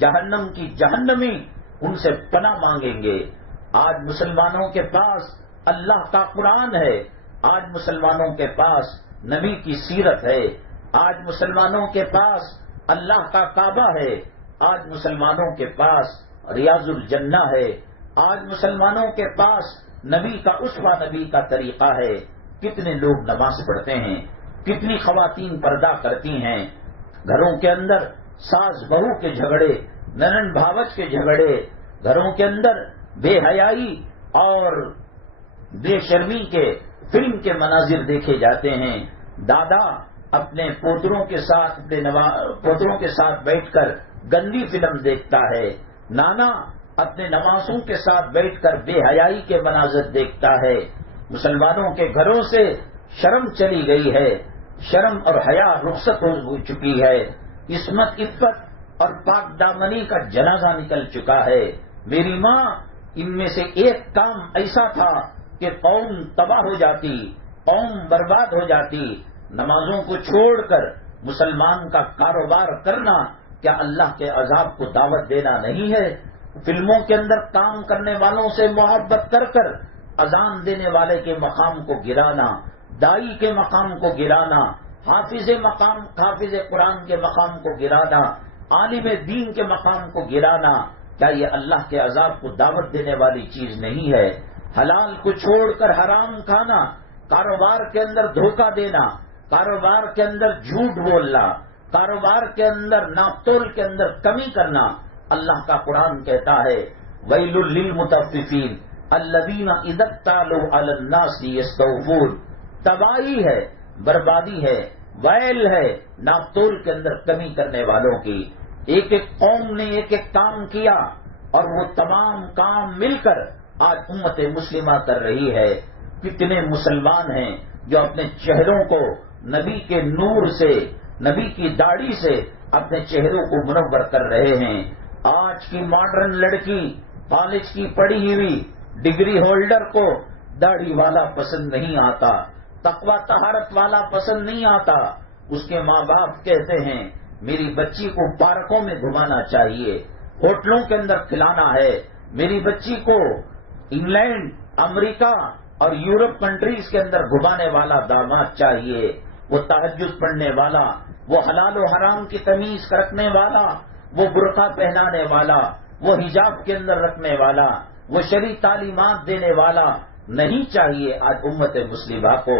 جہنم کی جہنمی ان سے پناہ مانگیں گے۔ آج مسلمانوں کے پاس اللہ کا قرآن ہے، آج مسلمانوں کے پاس نبی کی سیرت ہے، آج مسلمانوں کے پاس اللہ کا کعبہ ہے، آج مسلمانوں کے پاس ریاض الجنہ ہے، آج مسلمانوں کے پاس نبی کا اسوہ، نبی کا طریقہ ہے۔ کتنے لوگ نماز پڑھتے ہیں، کتنی خواتین پردہ کرتی ہیں، گھروں کے اندر ساس بہو کے جھگڑے، ننند بھاوج کے جھگڑے، گھروں کے اندر بے حیائی اور بے شرمی کے فلم کے مناظر دیکھے جاتے ہیں۔ دادا اپنے پوتروں کے ساتھ پوتروں کے ساتھ بیٹھ کر گندی فلم دیکھتا ہے، نانا اپنے نواسوں کے ساتھ بیٹھ کر بے حیائی کے مناظر دیکھتا ہے۔ مسلمانوں کے گھروں سے شرم چلی گئی ہے، شرم اور حیا رخصت ہو چکی ہے، عصمت عفت اور پاک دامنی کا جنازہ نکل چکا ہے۔ میری ماں، ان میں سے ایک کام ایسا تھا کہ قوم تباہ ہو جاتی، قوم برباد ہو جاتی۔ نمازوں کو چھوڑ کر مسلمان کا کاروبار کرنا کیا اللہ کے عذاب کو دعوت دینا نہیں ہے؟ فلموں کے اندر کام کرنے والوں سے محبت کر کر اذان دینے والے کے مقام کو گرانا، دائی کے مقام کو گرانا، حافظ قرآن کے مقام کو گرانا، عالم دین کے مقام کو گرانا، کیا یہ اللہ کے عذاب کو دعوت دینے والی چیز نہیں ہے؟ حلال کو چھوڑ کر حرام کھانا، کاروبار کے اندر دھوکہ دینا، کاروبار کے اندر جھوٹ بولنا، کاروبار کے اندر ناپتول کے اندر کمی کرنا، اللہ کا قرآن کہتا ہے ویل للمطففین الذین اذا اکتالوا علی الناس یستوفون، تباہی ہے، بربادی ہے ویل ہے ناپتول کے اندر کمی کرنے والوں کی۔ ایک ایک قوم نے ایک ایک کام کیا اور وہ تمام کام مل کر آج امت مسلمہ کر رہی ہے۔ کتنے مسلمان ہیں جو اپنے چہروں کو نبی کے نور سے، نبی کی داڑھی سے اپنے چہروں کو منور کر رہے ہیں۔ آج کی ماڈرن لڑکی، کالج کی پڑھی ہوئی ڈگری ہولڈر کو داڑھی والا پسند نہیں آتا، تقویٰ طہارت والا پسند نہیں آتا۔ اس کے ماں باپ کہتے ہیں میری بچی کو پارکوں میں گھمانا چاہیے، ہوٹلوں کے اندر کھلانا ہے، میری بچی کو انگلینڈ، امریکہ اور یورپ کنٹریز کے اندر گھمانے والا داماد چاہیے، وہ تہجد پڑھنے والا، وہ حلال و حرام کی تمیز رکھنے والا، وہ برقع پہنانے والا، وہ حجاب کے اندر رکھنے والا، وہ شرعی تعلیمات دینے والا نہیں چاہیے آج امت مسلمہ کو۔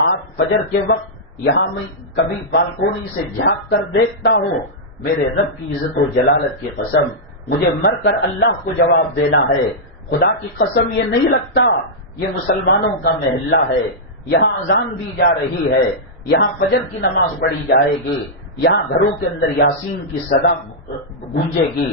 آپ فجر کے وقت یہاں میں کبھی بالکونی سے جھانک کر دیکھتا ہوں، میرے رب کی عزت و جلالت کی قسم مجھے مر کر اللہ کو جواب دینا ہے، خدا کی قسم یہ نہیں لگتا یہ مسلمانوں کا محلہ ہے، یہاں اذان دی جا رہی ہے، یہاں فجر کی نماز پڑھی جائے گی، یہاں گھروں کے اندر یاسین کی صدا گونجے گی،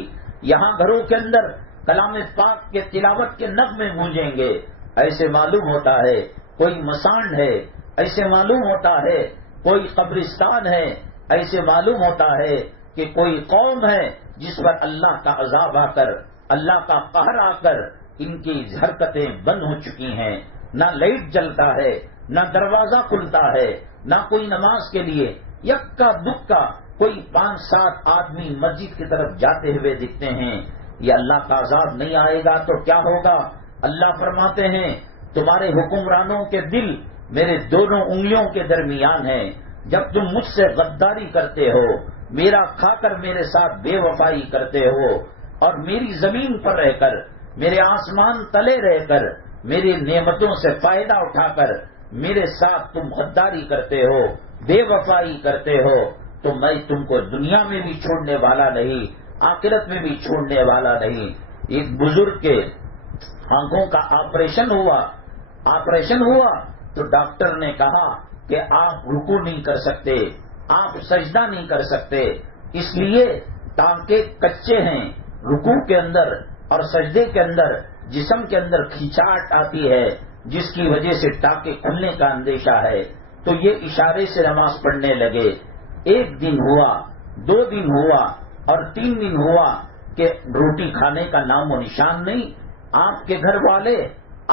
یہاں گھروں کے اندر کلام پاک کے تلاوت کے نغمے گونجیں گے۔ ایسے معلوم ہوتا ہے کوئی مسانڈ ہے، ایسے معلوم ہوتا ہے کوئی قبرستان ہے، ایسے معلوم ہوتا ہے کہ کوئی قوم ہے جس پر اللہ کا عذاب آ کر، اللہ کا قہر آ کر ان کی حرکتیں بند ہو چکی ہیں، نہ لائٹ جلتا ہے، نہ دروازہ کھلتا ہے، نہ کوئی نماز کے لیے یکا دکا کوئی 5-7 آدمی مسجد کی طرف جاتے ہوئے دکھتے ہیں۔ یہ اللہ کا عذاب نہیں آئے گا تو کیا ہوگا؟ اللہ فرماتے ہیں تمہارے حکمرانوں کے دل میرے دونوں انگلیوں کے درمیان ہیں، جب تم مجھ سے غداری کرتے ہو، میرا کھا کر میرے ساتھ بے وفائی کرتے ہو، اور میری زمین پر رہ کر، میرے آسمان تلے رہ کر، میری نعمتوں سے فائدہ اٹھا کر میرے ساتھ تم غداری کرتے ہو، بے وفائی کرتے ہو، تو میں تم کو دنیا میں بھی چھوڑنے والا نہیں، آخرت میں بھی چھوڑنے والا نہیں۔ ایک بزرگ کے آنکھوں کا آپریشن ہوا تو ڈاکٹر نے کہا کہ آپ رکوع نہیں کر سکتے، آپ سجدہ نہیں کر سکتے، اس لیے ٹانکے کچے ہیں، رکوع کے اندر اور سجدے کے اندر جسم کے اندر کھینچاہٹ آتی ہے، جس کی وجہ سے ٹانکے کھلنے کا اندیشہ ہے۔ تو یہ اشارے سے نماز پڑھنے لگے۔ 1 دن ہوا، 2 دن ہوا اور 3 دن ہوا کہ روٹی کھانے کا نام و نشان نہیں۔ آپ کے گھر والے،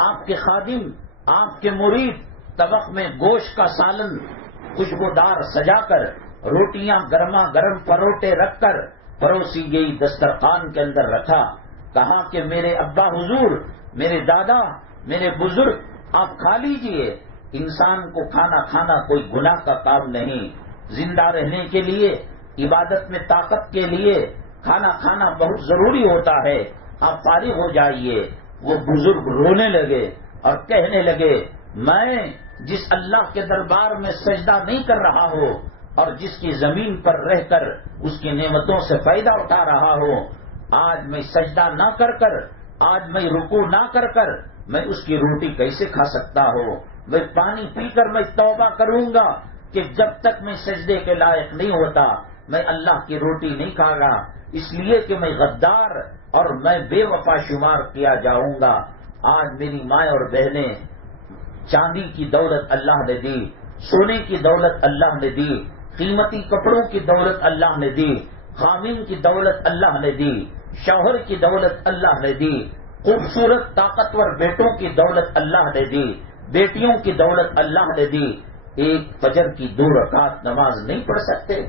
آپ کے خادم، آپ کے مرید طبق میں گوشت کا سالن خوشبودار سجا کر، روٹیاں گرما گرم پروٹے رکھ کر پروسی گئی، دسترخوان کے اندر رکھا، کہا کہ میرے ابا حضور، میرے دادا، میرے بزرگ آپ کھا لیجئے۔ انسان کو کھانا کھانا کوئی گناہ کا کام نہیں، زندہ رہنے کے لیے، عبادت میں طاقت کے لیے کھانا کھانا بہت ضروری ہوتا ہے، آپ فارغ ہو جائیے۔ وہ بزرگ رونے لگے اور کہنے لگے میں جس اللہ کے دربار میں سجدہ نہیں کر رہا ہوں اور جس کی زمین پر رہ کر اس کی نعمتوں سے فائدہ اٹھا رہا ہوں، آج میں سجدہ نہ کر کر، آج میں رکوع نہ کر کر میں اس کی روٹی کیسے کھا سکتا ہوں؟ میں پانی پی کر میں توبہ کروں گا کہ جب تک میں سجدے کے لائق نہیں ہوتا میں اللہ کی روٹی نہیں کھا گا، اس لیے کہ میں غدار اور میں بے وفا شمار کیا جاؤں گا۔ آج میری ماں اور بہنیں، چاندی کی دولت اللہ نے دی، سونے کی دولت اللہ نے دی، قیمتی کپڑوں کی دولت اللہ نے دی، خامین کی دولت اللہ نے دی، شوہر کی دولت اللہ نے دی، خوبصورت طاقتور بیٹوں کی دولت اللہ نے دی، بیٹیوں کی دولت اللہ نے دی۔ ایک فجر کی 2 رکعت نماز نہیں پڑھ سکتے،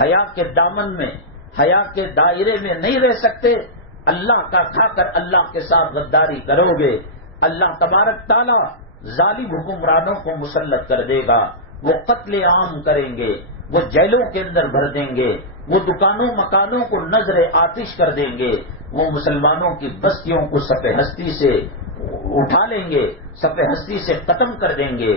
حیا کے دامن میں، حیا کے دائرے میں نہیں رہ سکتے، اللہ کا کھا کر اللہ کے ساتھ غداری کرو گے، اللہ تبارک تعالی ظالم حکمرانوں کو مسلط کر دے گا، وہ قتل عام کریں گے، وہ جیلوں کے اندر بھر دیں گے، وہ دکانوں مکانوں کو نظر آتش کر دیں گے، وہ مسلمانوں کی بستیوں کو صف ہستی سے اٹھا لیں گے، صف ہستی سے ختم کر دیں گے۔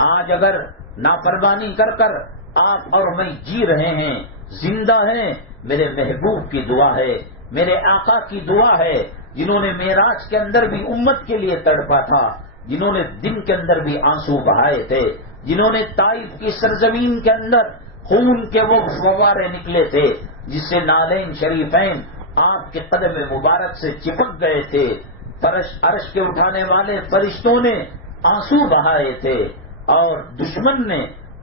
آج اگر نافرمانی کر کر آپ اور میں جی رہے ہیں، زندہ ہیں، میرے محبوب کی دعا ہے، میرے آقا کی دعا ہے، جنہوں نے معراج کے اندر بھی امت کے لیے تڑپا تھا، جنہوں نے دن کے اندر بھی آنسو بہائے تھے، جنہوں نے طائف کی سرزمین کے اندر خون کے وہ فوارے نکلے تھے جس سے نالین شریفین آپ کے قدم مبارک سے چپک گئے تھے، عرش کے اٹھانے والے فرشتوں نے آنسو بہائے تھے اور دشمن نے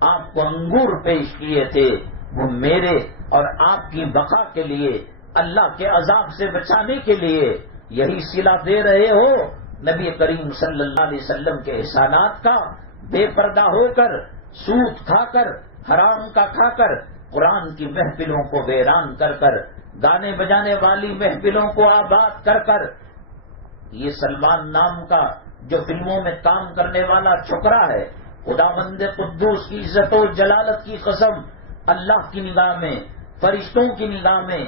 آپ کو انگور پیش کیے تھے، وہ میرے اور آپ کی بقا کے لیے، اللہ کے عذاب سے بچانے کے لیے یہی صلہ دے رہے ہو نبی کریم صلی اللہ علیہ وسلم کے احسانات کا، بے پردہ ہو کر، سود کھا کر، حرام کا کھا کر، قرآن کی محفلوں کو ویران کر کر، گانے بجانے والی محفلوں کو آباد کر کر، یہ سلمان نام کا جو فلموں میں کام کرنے والا چھکرا ہے، خداوند قدوس کی عزت و جلالت کی قسم، اللہ کی نگاہ میں، فرشتوں کی نگاہ میں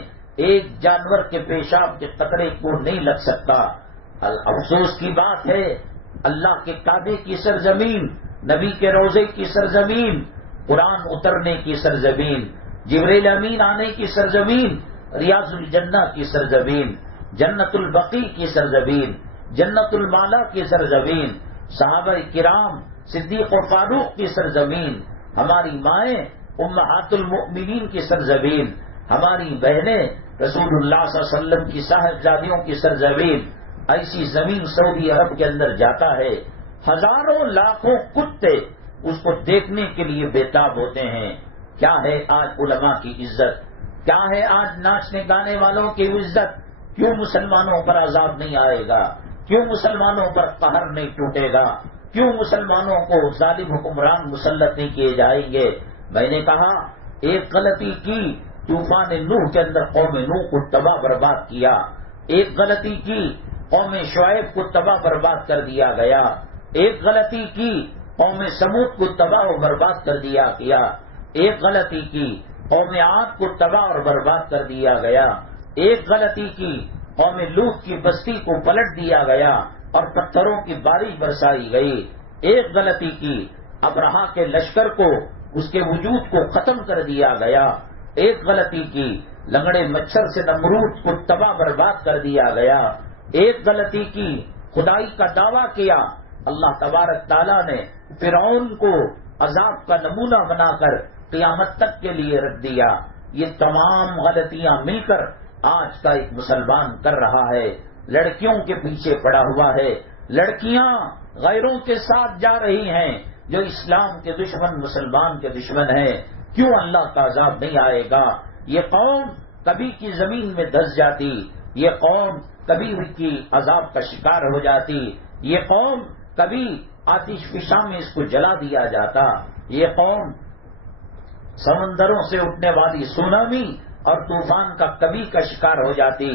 ایک جانور کے پیشاب کے قطرے کو نہیں لگ سکتا۔ افسوس کی بات ہے، اللہ کے کعبے کی سرزمین، نبی کے روضے کی سرزمین، قرآن اترنے کی سرزمین، جبریل امین آنے کی سرزمین، ریاض الجنہ کی سرزمین، جنت البقیع کی سرزمین، جنت المالا کی سرزمین، صحابہ کرام، صدیق و فاروق کی سرزمین، ہماری مائیں امہات المؤمنین کی سرزمین، ہماری بہنیں رسول اللہ صلی اللہ علیہ وسلم کی صاحبزادیوں کی سرزمین، ایسی زمین سعودی عرب کے اندر جاتا ہے، ہزاروں لاکھوں کتے اس کو دیکھنے کے لیے بےتاب ہوتے ہیں۔ کیا ہے آج علماء کی عزت، کیا ہے آج ناچنے گانے والوں کی عزت؟ کیوں مسلمانوں پر عذاب نہیں آئے گا؟ کیوں مسلمانوں پر قہر نہیں ٹوٹے گا؟ کیوں مسلمانوں کو ظالم حکمران مسلط نہیں کیے جائیں گے؟ میں نے کہا ایک غلطی کی، طوفان نوح کے اندر قوم نوح کو تباہ برباد کیا، ایک غلطی کی، قوم شعیب کو تباہ برباد کر دیا گیا، ایک غلطی کی، قوم سمود کو تباہ و برباد کر دیا گیا، ایک غلطی کی، قوم عاد کو تباہ اور برباد کر دیا گیا، ایک غلطی کی، قوم لوط کی بستی کو پلٹ دیا گیا اور پتھروں کی بارش برسائی گئی، ایک غلطی کی، ابرہا کے لشکر کو، اس کے وجود کو ختم کر دیا گیا، ایک غلطی کی، لنگڑے مچھر سے نمرود کو تباہ برباد کر دیا گیا، ایک غلطی کی، خدائی کا دعویٰ کیا، اللہ تبارک تعالیٰ نے فرعون کو عذاب کا نمونہ بنا کر قیامت تک کے لیے رکھ دیا۔ یہ تمام غلطیاں مل کر آج کا ایک مسلمان کر رہا ہے، لڑکیوں کے پیچھے پڑا ہوا ہے، لڑکیاں غیروں کے ساتھ جا رہی ہیں جو اسلام کے دشمن، مسلمان کے دشمن ہیں۔ کیوں اللہ کا عذاب نہیں آئے گا؟ یہ قوم کبھی کی زمین میں دھس جاتی، یہ قوم کبھی کی عذاب کا شکار ہو جاتی، یہ قوم کبھی آتش فشاں میں اس کو جلا دیا جاتا، یہ قوم سمندروں سے اٹھنے والی سونامی اور طوفان کا کبھی کا شکار ہو جاتی،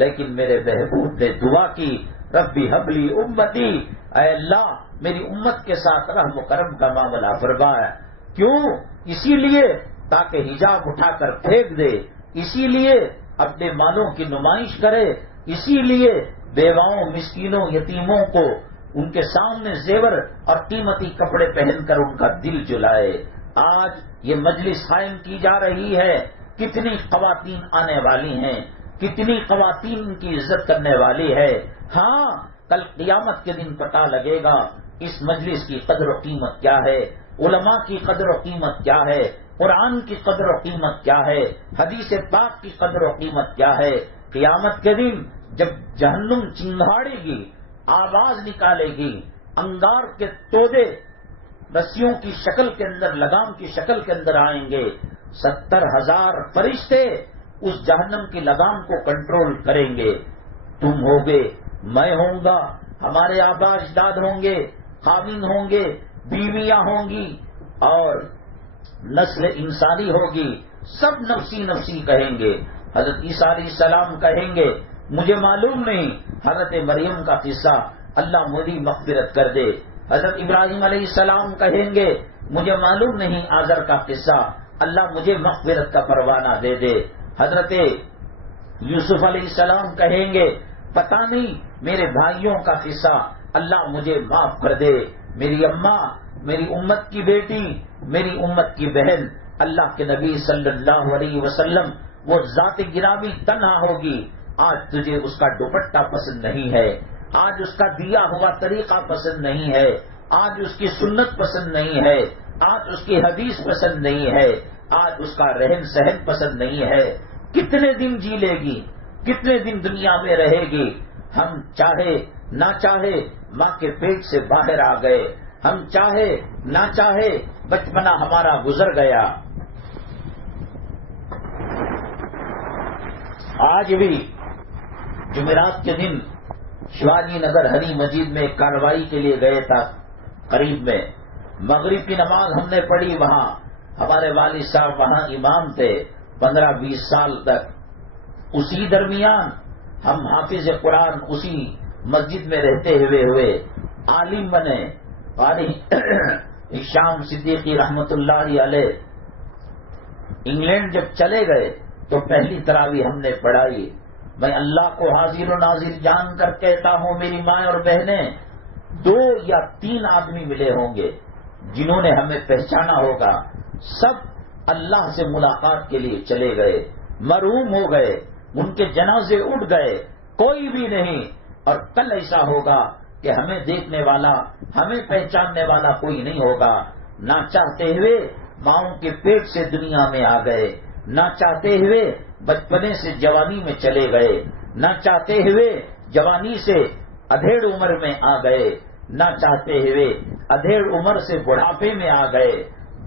لیکن میرے محبوب نے دعا کی، ربی حبلی امتی، اے اللہ میری امت کے ساتھ رحم و کرم کا معاملہ فرمایا۔ کیوں؟ اسی لیے تاکہ حجاب اٹھا کر پھینک دے، اسی لیے اپنے مالوں کی نمائش کرے، اسی لیے بیواؤں، مسکینوں، یتیموں کو ان کے سامنے زیور اور قیمتی کپڑے پہن کر ان کا دل جلائے۔ آج یہ مجلس قائم کی جا رہی ہے، کتنی خواتین آنے والی ہیں، کتنی خواتین کی عزت کرنے والی ہے۔ ہاں، کل قیامت کے دن پتہ لگے گا اس مجلس کی قدر و قیمت کیا ہے، علماء کی قدر و قیمت کیا ہے، قرآن کی قدر و قیمت کیا ہے، حدیث پاک کی قدر و قیمت کیا ہے۔ قیامت کے دن جب جہنم چنگھاڑے گی، آواز نکالے گی، انگار کے تودے رسیوں کی شکل کے اندر، لگام کی شکل کے اندر آئیں گے، 70,000 فرشتے اس جہنم کی لگام کو کنٹرول کریں گے۔ تم ہوگے، میں ہوں گا، ہمارے آبا اجداد ہوں گے، خاوند ہوں گے، بیویاں ہوں گی اور نسل انسانی ہوگی، سب نفسی نفسی کہیں گے۔ حضرت عیسیٰ علیہ السلام کہیں گے مجھے معلوم نہیں، حضرت مریم کا قصہ اللہ مجھے مغفرت کر دے۔ حضرت ابراہیم علیہ السلام کہیں گے مجھے معلوم نہیں آذر کا قصہ، اللہ مجھے مغفرت کا پروانہ دے دے۔ حضرت یوسف علیہ السلام کہیں گے پتہ نہیں میرے بھائیوں کا قصہ، اللہ مجھے معاف کر دے۔ میری اماں، میری امت کی بیٹی، میری امت کی بہن، اللہ کے نبی صلی اللہ علیہ وسلم، وہ ذات گرامی تنہا ہوگی، آج تجھے اس کا دوپٹہ پسند نہیں ہے، آج اس کا دیا ہوا طریقہ پسند نہیں ہے، آج اس کی سنت پسند نہیں ہے، آج اس کی حدیث پسند نہیں ہے، آج اس کا رہن سہن پسند نہیں ہے، کتنے دن جی لے گی، کتنے دن دنیا میں رہے گی؟ ہم چاہے نہ چاہے ماں کے پیٹ سے باہر آ گئے، ہم چاہے نہ چاہے بچپنا ہمارا گزر گیا۔ آج بھی جمعرات کے دن شیواجی نگر ہری مسجد میں ایک کارروائی کے لیے گئے تھا، قریب میں مغرب کی نماز ہم نے پڑھی، وہاں ہمارے والد صاحب وہاں امام تھے 15-20 سال تک۔ اسی درمیان ہم حافظ قرآن اسی مسجد میں رہتے ہوئے عالم بنے۔ قاری شام صدیقی رحمت اللہ علیہ انگلینڈ جب چلے گئے تو پہلی تراویح ہم نے پڑھائی۔ میں اللہ کو حاضر و ناظر جان کر کہتا ہوں، میری ماں اور بہنیں 2 یا 3 آدمی ملے ہوں گے جنہوں نے ہمیں پہچانا ہوگا، سب اللہ سے ملاقات کے لیے چلے گئے، محروم ہو گئے، ان کے جنازے اٹھ گئے، کوئی بھی نہیں۔ اور کل ایسا ہوگا کہ ہمیں دیکھنے والا، ہمیں پہچاننے والا کوئی نہیں ہوگا۔ نہ چاہتے ہوئے ماؤں کے پیٹ سے دنیا میں آ گئے، نہ چاہتے ہوئے بچپنے سے جوانی میں چلے گئے، نہ چاہتے ہوئے جوانی سے ادھیڑ عمر میں آ گئے، نہ چاہتے ہوئے ادھیڑ عمر سے بڑھاپے میں آ گئے۔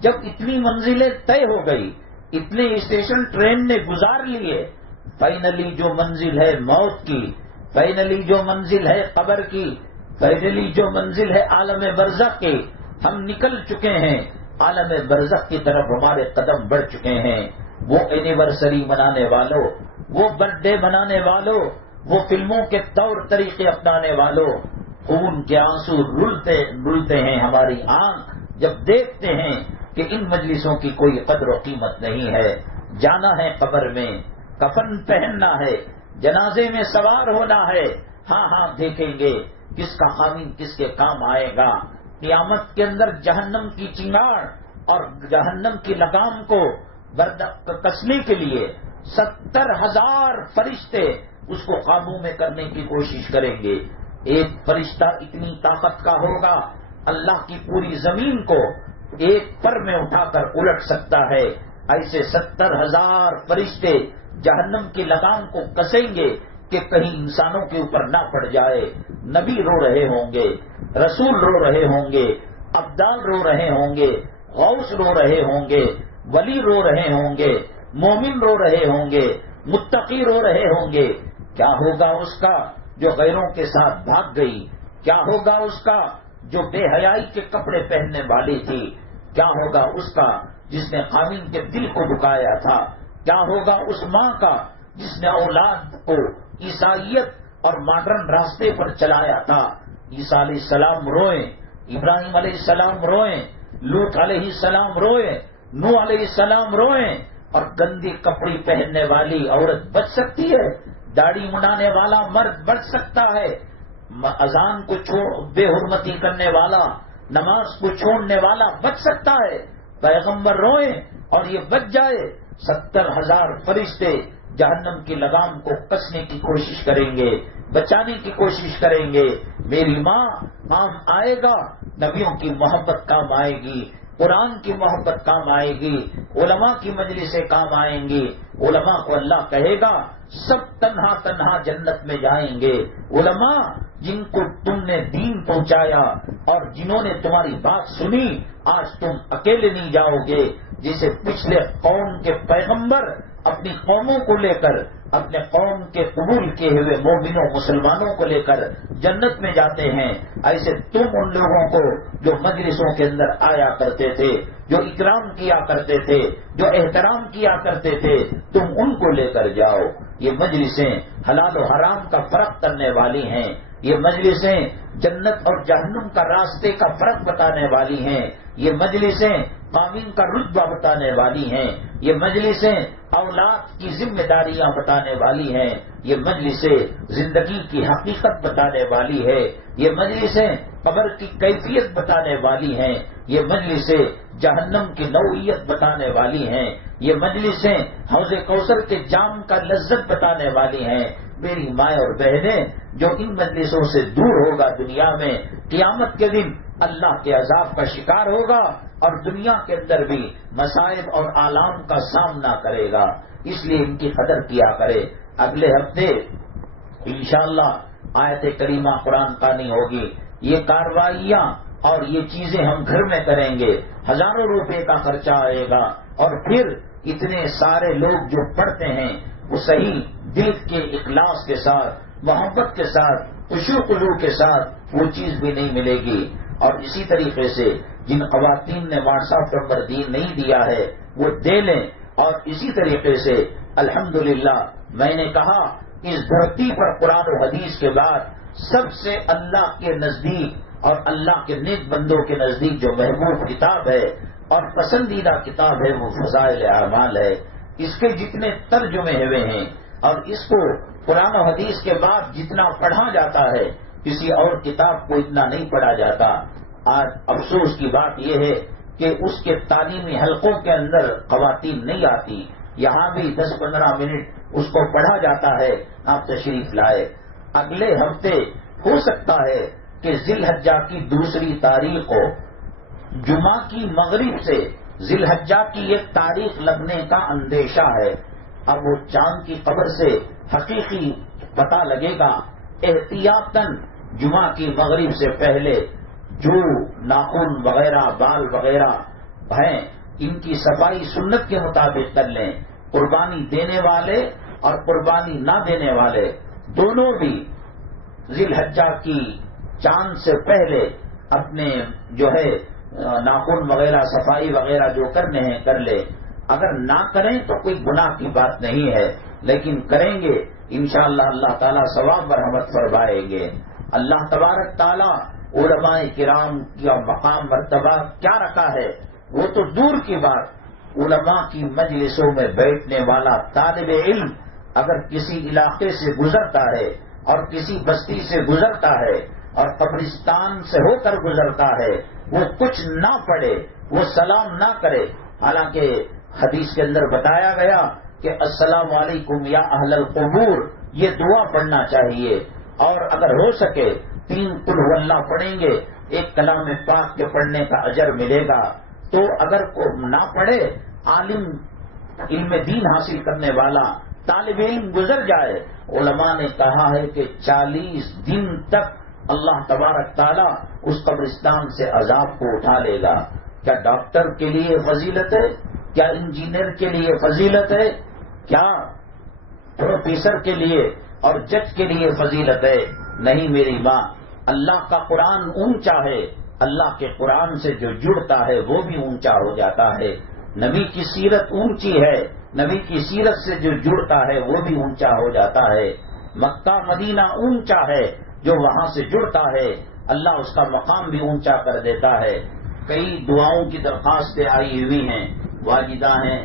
جب اتنی منزلیں طے ہو گئی، اتنے اسٹیشن ٹرین نے گزار لیے، فائنلی جو منزل ہے موت کی، فائنلی جو منزل ہے قبر کی، فائنلی جو منزل ہے عالم برزخ کی، ہم نکل چکے ہیں۔ عالم برزخ کی طرف ہمارے قدم بڑھ چکے ہیں۔ وہ اینیورسری منانے والوں، وہ برتھ ڈے منانے والوں، وہ فلموں کے طور طریقے اپنانے والوں، خون کے آنسو رلتے ہیں ہماری آنکھ جب دیکھتے ہیں کہ ان مجلسوں کی کوئی قدر و قیمت نہیں ہے۔ جانا ہے قبر میں، کفن پہننا ہے، جنازے میں سوار ہونا ہے۔ ہاں دیکھیں گے کس کا خامین کس کے کام آئے گا۔ قیامت کے اندر جہنم کی چنگاڑ اور جہنم کی لگام کو کسنے کے لیے 70,000 فرشتے اس کو قابو میں کرنے کی کوشش کریں گے۔ ایک فرشتہ اتنی طاقت کا ہوگا، اللہ کی پوری زمین کو ایک پر میں اٹھا کر الٹ سکتا ہے۔ ایسے 70,000 فرشتے جہنم کی لگام کو کسیں گے کہ کہیں انسانوں کے اوپر نہ پڑ جائے۔ نبی رو رہے ہوں گے، رسول رو رہے ہوں گے، ابدال رو رہے ہوں گے، غوث رو رہے ہوں گے، ولی رو رہے ہوں گے، مومن رو رہے ہوں گے، متقی رو رہے ہوں گے۔ کیا ہوگا اس کا جو غیروں کے ساتھ بھاگ گئی؟ کیا ہوگا اس کا جو بے حیائی کے کپڑے پہننے والی تھی؟ کیا ہوگا اس کا جس نے خامین کے دل کو دکھایا تھا؟ کیا ہوگا اس ماں کا جس نے اولاد کو عیسائیت اور ماڈرن راستے پر چلایا تھا؟ عیسیٰ علیہ السلام روئیں، ابراہیم علیہ السلام روئیں، لوط علیہ السلام روئیں، نوح علیہ السلام روئیں، اور گندی کپڑی پہننے والی عورت بچ سکتی ہے؟ داڑھی منڈانے والا مرد بچ سکتا ہے؟ اذان کو بے حرمتی کرنے والا، نماز کو چھوڑنے والا بچ سکتا ہے؟ پیغمبر روئیں اور یہ بچ جائے؟ 70,000 فرشتے جہنم کی لگام کو کسنے کی کوشش کریں گے، بچانے کی کوشش کریں گے۔ میری ماں کام آئے گا، نبیوں کی محبت کام آئے گی، قرآن کی محبت کام آئے گی، علماء کی مجلسیں کام آئیں گی۔ علماء کو اللہ کہے گا سب تنہا تنہا جنت میں جائیں گے۔ علماء جن کو تم نے دین پہنچایا اور جنہوں نے تمہاری بات سنی، آج تم اکیلے نہیں جاؤ گے۔ جسے پچھلے قوم کے پیغمبر اپنی قوموں کو لے کر، اپنے قوم کے قبول کیے ہوئے مومنوں مسلمانوں کو لے کر جنت میں جاتے ہیں، ایسے تم ان لوگوں کو جو مجلسوں کے اندر آیا کرتے تھے، جو اکرام کیا کرتے تھے، جو احترام کیا کرتے تھے، تم ان کو لے کر جاؤ۔ یہ مجلسیں حلال و حرام کا فرق کرنے والی ہیں، یہ مجلسیں جنت اور جہنم کا راستے کا فرق بتانے والی ہیں، یہ مجلسیں قانون کا رتبہ بتانے والی ہیں، یہ مجلسیں اولاد کی ذمہ داریاں بتانے والی ہیں، یہ مجلسیں زندگی کی حقیقت بتانے والی ہے، یہ مجلسیں قبر کی کیفیت بتانے والی ہیں، یہ مجلسیں جہنم کی نوعیت بتانے والی ہیں، یہ مجلسیں حوض کوثر کے جام کا لذت بتانے والی ہیں۔ میری مائیں اور بہنیں، جو ان مجلسوں سے دور ہوگا دنیا میں، قیامت کے دن اللہ کے عذاب کا شکار ہوگا اور دنیا کے اندر بھی مصائب اور آلام کا سامنا کرے گا، اس لیے ان کی قدر کیا کرے۔ اگلے ہفتے انشاءاللہ آیت کریمہ قرآن خوانی ہوگی، یہ کارروائیاں اور یہ چیزیں ہم گھر میں کریں گے، ہزاروں روپے کا خرچہ آئے گا، اور پھر اتنے سارے لوگ جو پڑھتے ہیں وہ صحیح دل کے اخلاص کے ساتھ، محبت کے ساتھ، خشوع خضوع کے ساتھ وہ چیز بھی نہیں ملے گی۔ اور اسی طریقے سے جن خواتین نے واٹس ایپ نمبر نہیں دیا ہے وہ دے لیں، اور اسی طریقے سے الحمدللہ میں نے کہا اس دھرتی پر قرآن و حدیث کے بعد سب سے اللہ کے نزدیک اور اللہ کے نیک بندوں کے نزدیک جو محبوب کتاب ہے اور پسندیدہ کتاب ہے وہ فضائل اعمال ہے۔ اس کے جتنے ترجمے ہوئے ہیں اور اس کو قرآن و حدیث کے بعد جتنا پڑھا جاتا ہے کسی اور کتاب کو اتنا نہیں پڑھا جاتا۔ آج افسوس کی بات یہ ہے کہ اس کے تعلیمی حلقوں کے اندر خواتین نہیں آتی، یہاں بھی 10-15 منٹ اس کو پڑھا جاتا ہے۔ آپ تشریف لائے، اگلے ہفتے ہو سکتا ہے کہ ذی الحجہ کی 2 تاریخ کو جمعہ کی مغرب سے ذی الحجہ کی ایک تاریخ لگنے کا اندیشہ ہے۔ اب وہ چاند کی قبر سے حقیقی پتہ لگے گا۔ احتیاطاً جمعہ کی مغرب سے پہلے جو ناخن وغیرہ بال وغیرہ ہیں ان کی صفائی سنت کے مطابق کر لیں۔ قربانی دینے والے اور قربانی نہ دینے والے دونوں بھی ذی الحجہ کی چاند سے پہلے اپنے جو ہے ناخن وغیرہ صفائی وغیرہ جو کرنے ہیں کر لے۔ اگر نہ کریں تو کوئی گناہ کی بات نہیں ہے، لیکن کریں گے انشاءاللہ اللہ تعالیٰ ثواب برحمت فرمائیں گے۔ اللہ تبارک تعالیٰ علماء کرام کا مقام مرتبہ کیا رکھا ہے وہ تو دور کی بات، علماء کی مجلسوں میں بیٹھنے والا طالب علم اگر کسی علاقے سے گزرتا ہے اور کسی بستی سے گزرتا ہے اور قبرستان سے ہو کر گزرتا ہے، وہ کچھ نہ پڑھے، وہ سلام نہ کرے، حالانکہ حدیث کے اندر بتایا گیا کہ السلام علیکم یا اہل القبور، یہ دعا پڑھنا چاہیے، اور اگر ہو سکے 3 قل هو اللہ پڑھیں گے، ایک کلام پاک کے پڑھنے کا اجر ملے گا۔ تو اگر نہ پڑھے، عالم علم دین حاصل کرنے والا طالب علم گزر جائے، علماء نے کہا ہے کہ 40 دن تک اللہ تبارک تعالیٰ اس قبرستان سے عذاب کو اٹھا لے گا۔ کیا ڈاکٹر کے لیے فضیلت ہے؟ کیا انجینئر کے لیے فضیلت ہے؟ کیا پروفیسر کے لیے اور جج کے لیے فضیلت ہے؟ نہیں میری ماں، اللہ کا قرآن اونچا ہے، اللہ کے قرآن سے جو جڑتا ہے وہ بھی اونچا ہو جاتا ہے۔ نبی کی سیرت اونچی ہے، نبی کی سیرت سے جو جڑتا ہے وہ بھی اونچا ہو جاتا ہے۔ مکہ مدینہ اونچا ہے، جو وہاں سے جڑتا ہے اللہ اس کا مقام بھی اونچا کر دیتا ہے۔ کئی دعاؤں کی درخواستیں آئی ہوئی ہیں، والدہ ہیں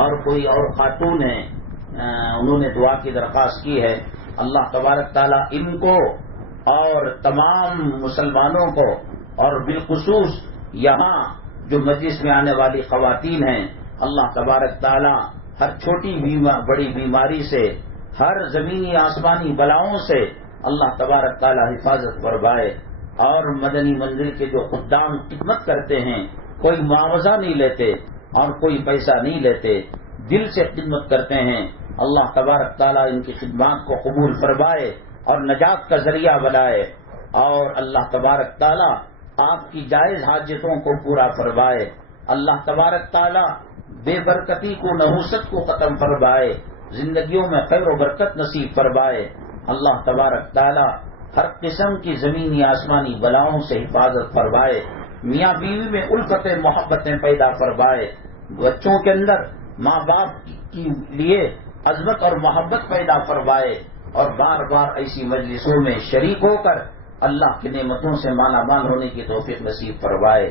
اور کوئی اور خاتون ہیں، انہوں نے دعا کی درخواست کی ہے۔ اللہ تبارک تعالیٰ ان کو اور تمام مسلمانوں کو اور بالخصوص یہاں جو مجلس میں آنے والی خواتین ہیں، اللہ تبارک تعالیٰ ہر چھوٹی بڑی بیماری سے، ہر زمینی آسمانی بلاؤں سے اللہ تبارک تعالیٰ حفاظت فرمائے۔ اور مدنی منزل کے جو خدام خدمت کرتے ہیں، کوئی معاوضہ نہیں لیتے اور کوئی پیسہ نہیں لیتے، دل سے خدمت کرتے ہیں، اللہ تبارک تعالیٰ ان کی خدمات کو قبول فرمائے اور نجات کا ذریعہ بنائے، اور اللہ تبارک تعالیٰ آپ کی جائز حاجتوں کو پورا فرمائے۔ اللہ تبارک تعالیٰ بے برکتی کو، نحوست کو ختم فرمائے، زندگیوں میں خیر و برکت نصیب فرمائے۔ اللہ تبارک تعالیٰ ہر قسم کی زمینی آسمانی بلاؤں سے حفاظت فرمائے، میاں بیوی میں الفت محبتیں پیدا فرمائے، بچوں کے اندر ماں باپ کے لیے عظمت اور محبت پیدا فرمائے، اور بار بار ایسی مجلسوں میں شریک ہو کر اللہ کی نعمتوں سے مالا مال ہونے کی توفیق نصیب فرمائے۔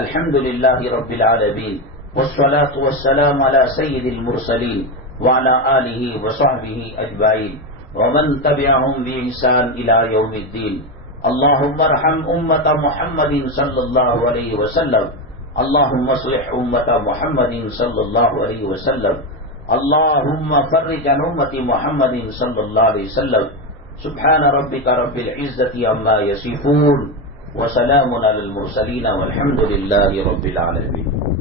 الحمدللہ رب العالمین، والصلاة والسلام علی سید المرسلین وعلی آلہ وصحبہ اجمعین ومن تبعهم بإحسان إلى يوم الدين۔ اللهم ارحم أمة محمد صلى الله عليه وسلم، اللهم اصلح أمة محمد صلى الله عليه وسلم، اللهم فرج عن أمة محمد صلى الله عليه وسلم۔ سبحان ربك رب العزة عما يصفون، وسلام علی المرسلین والحمد للہ رب العالمین.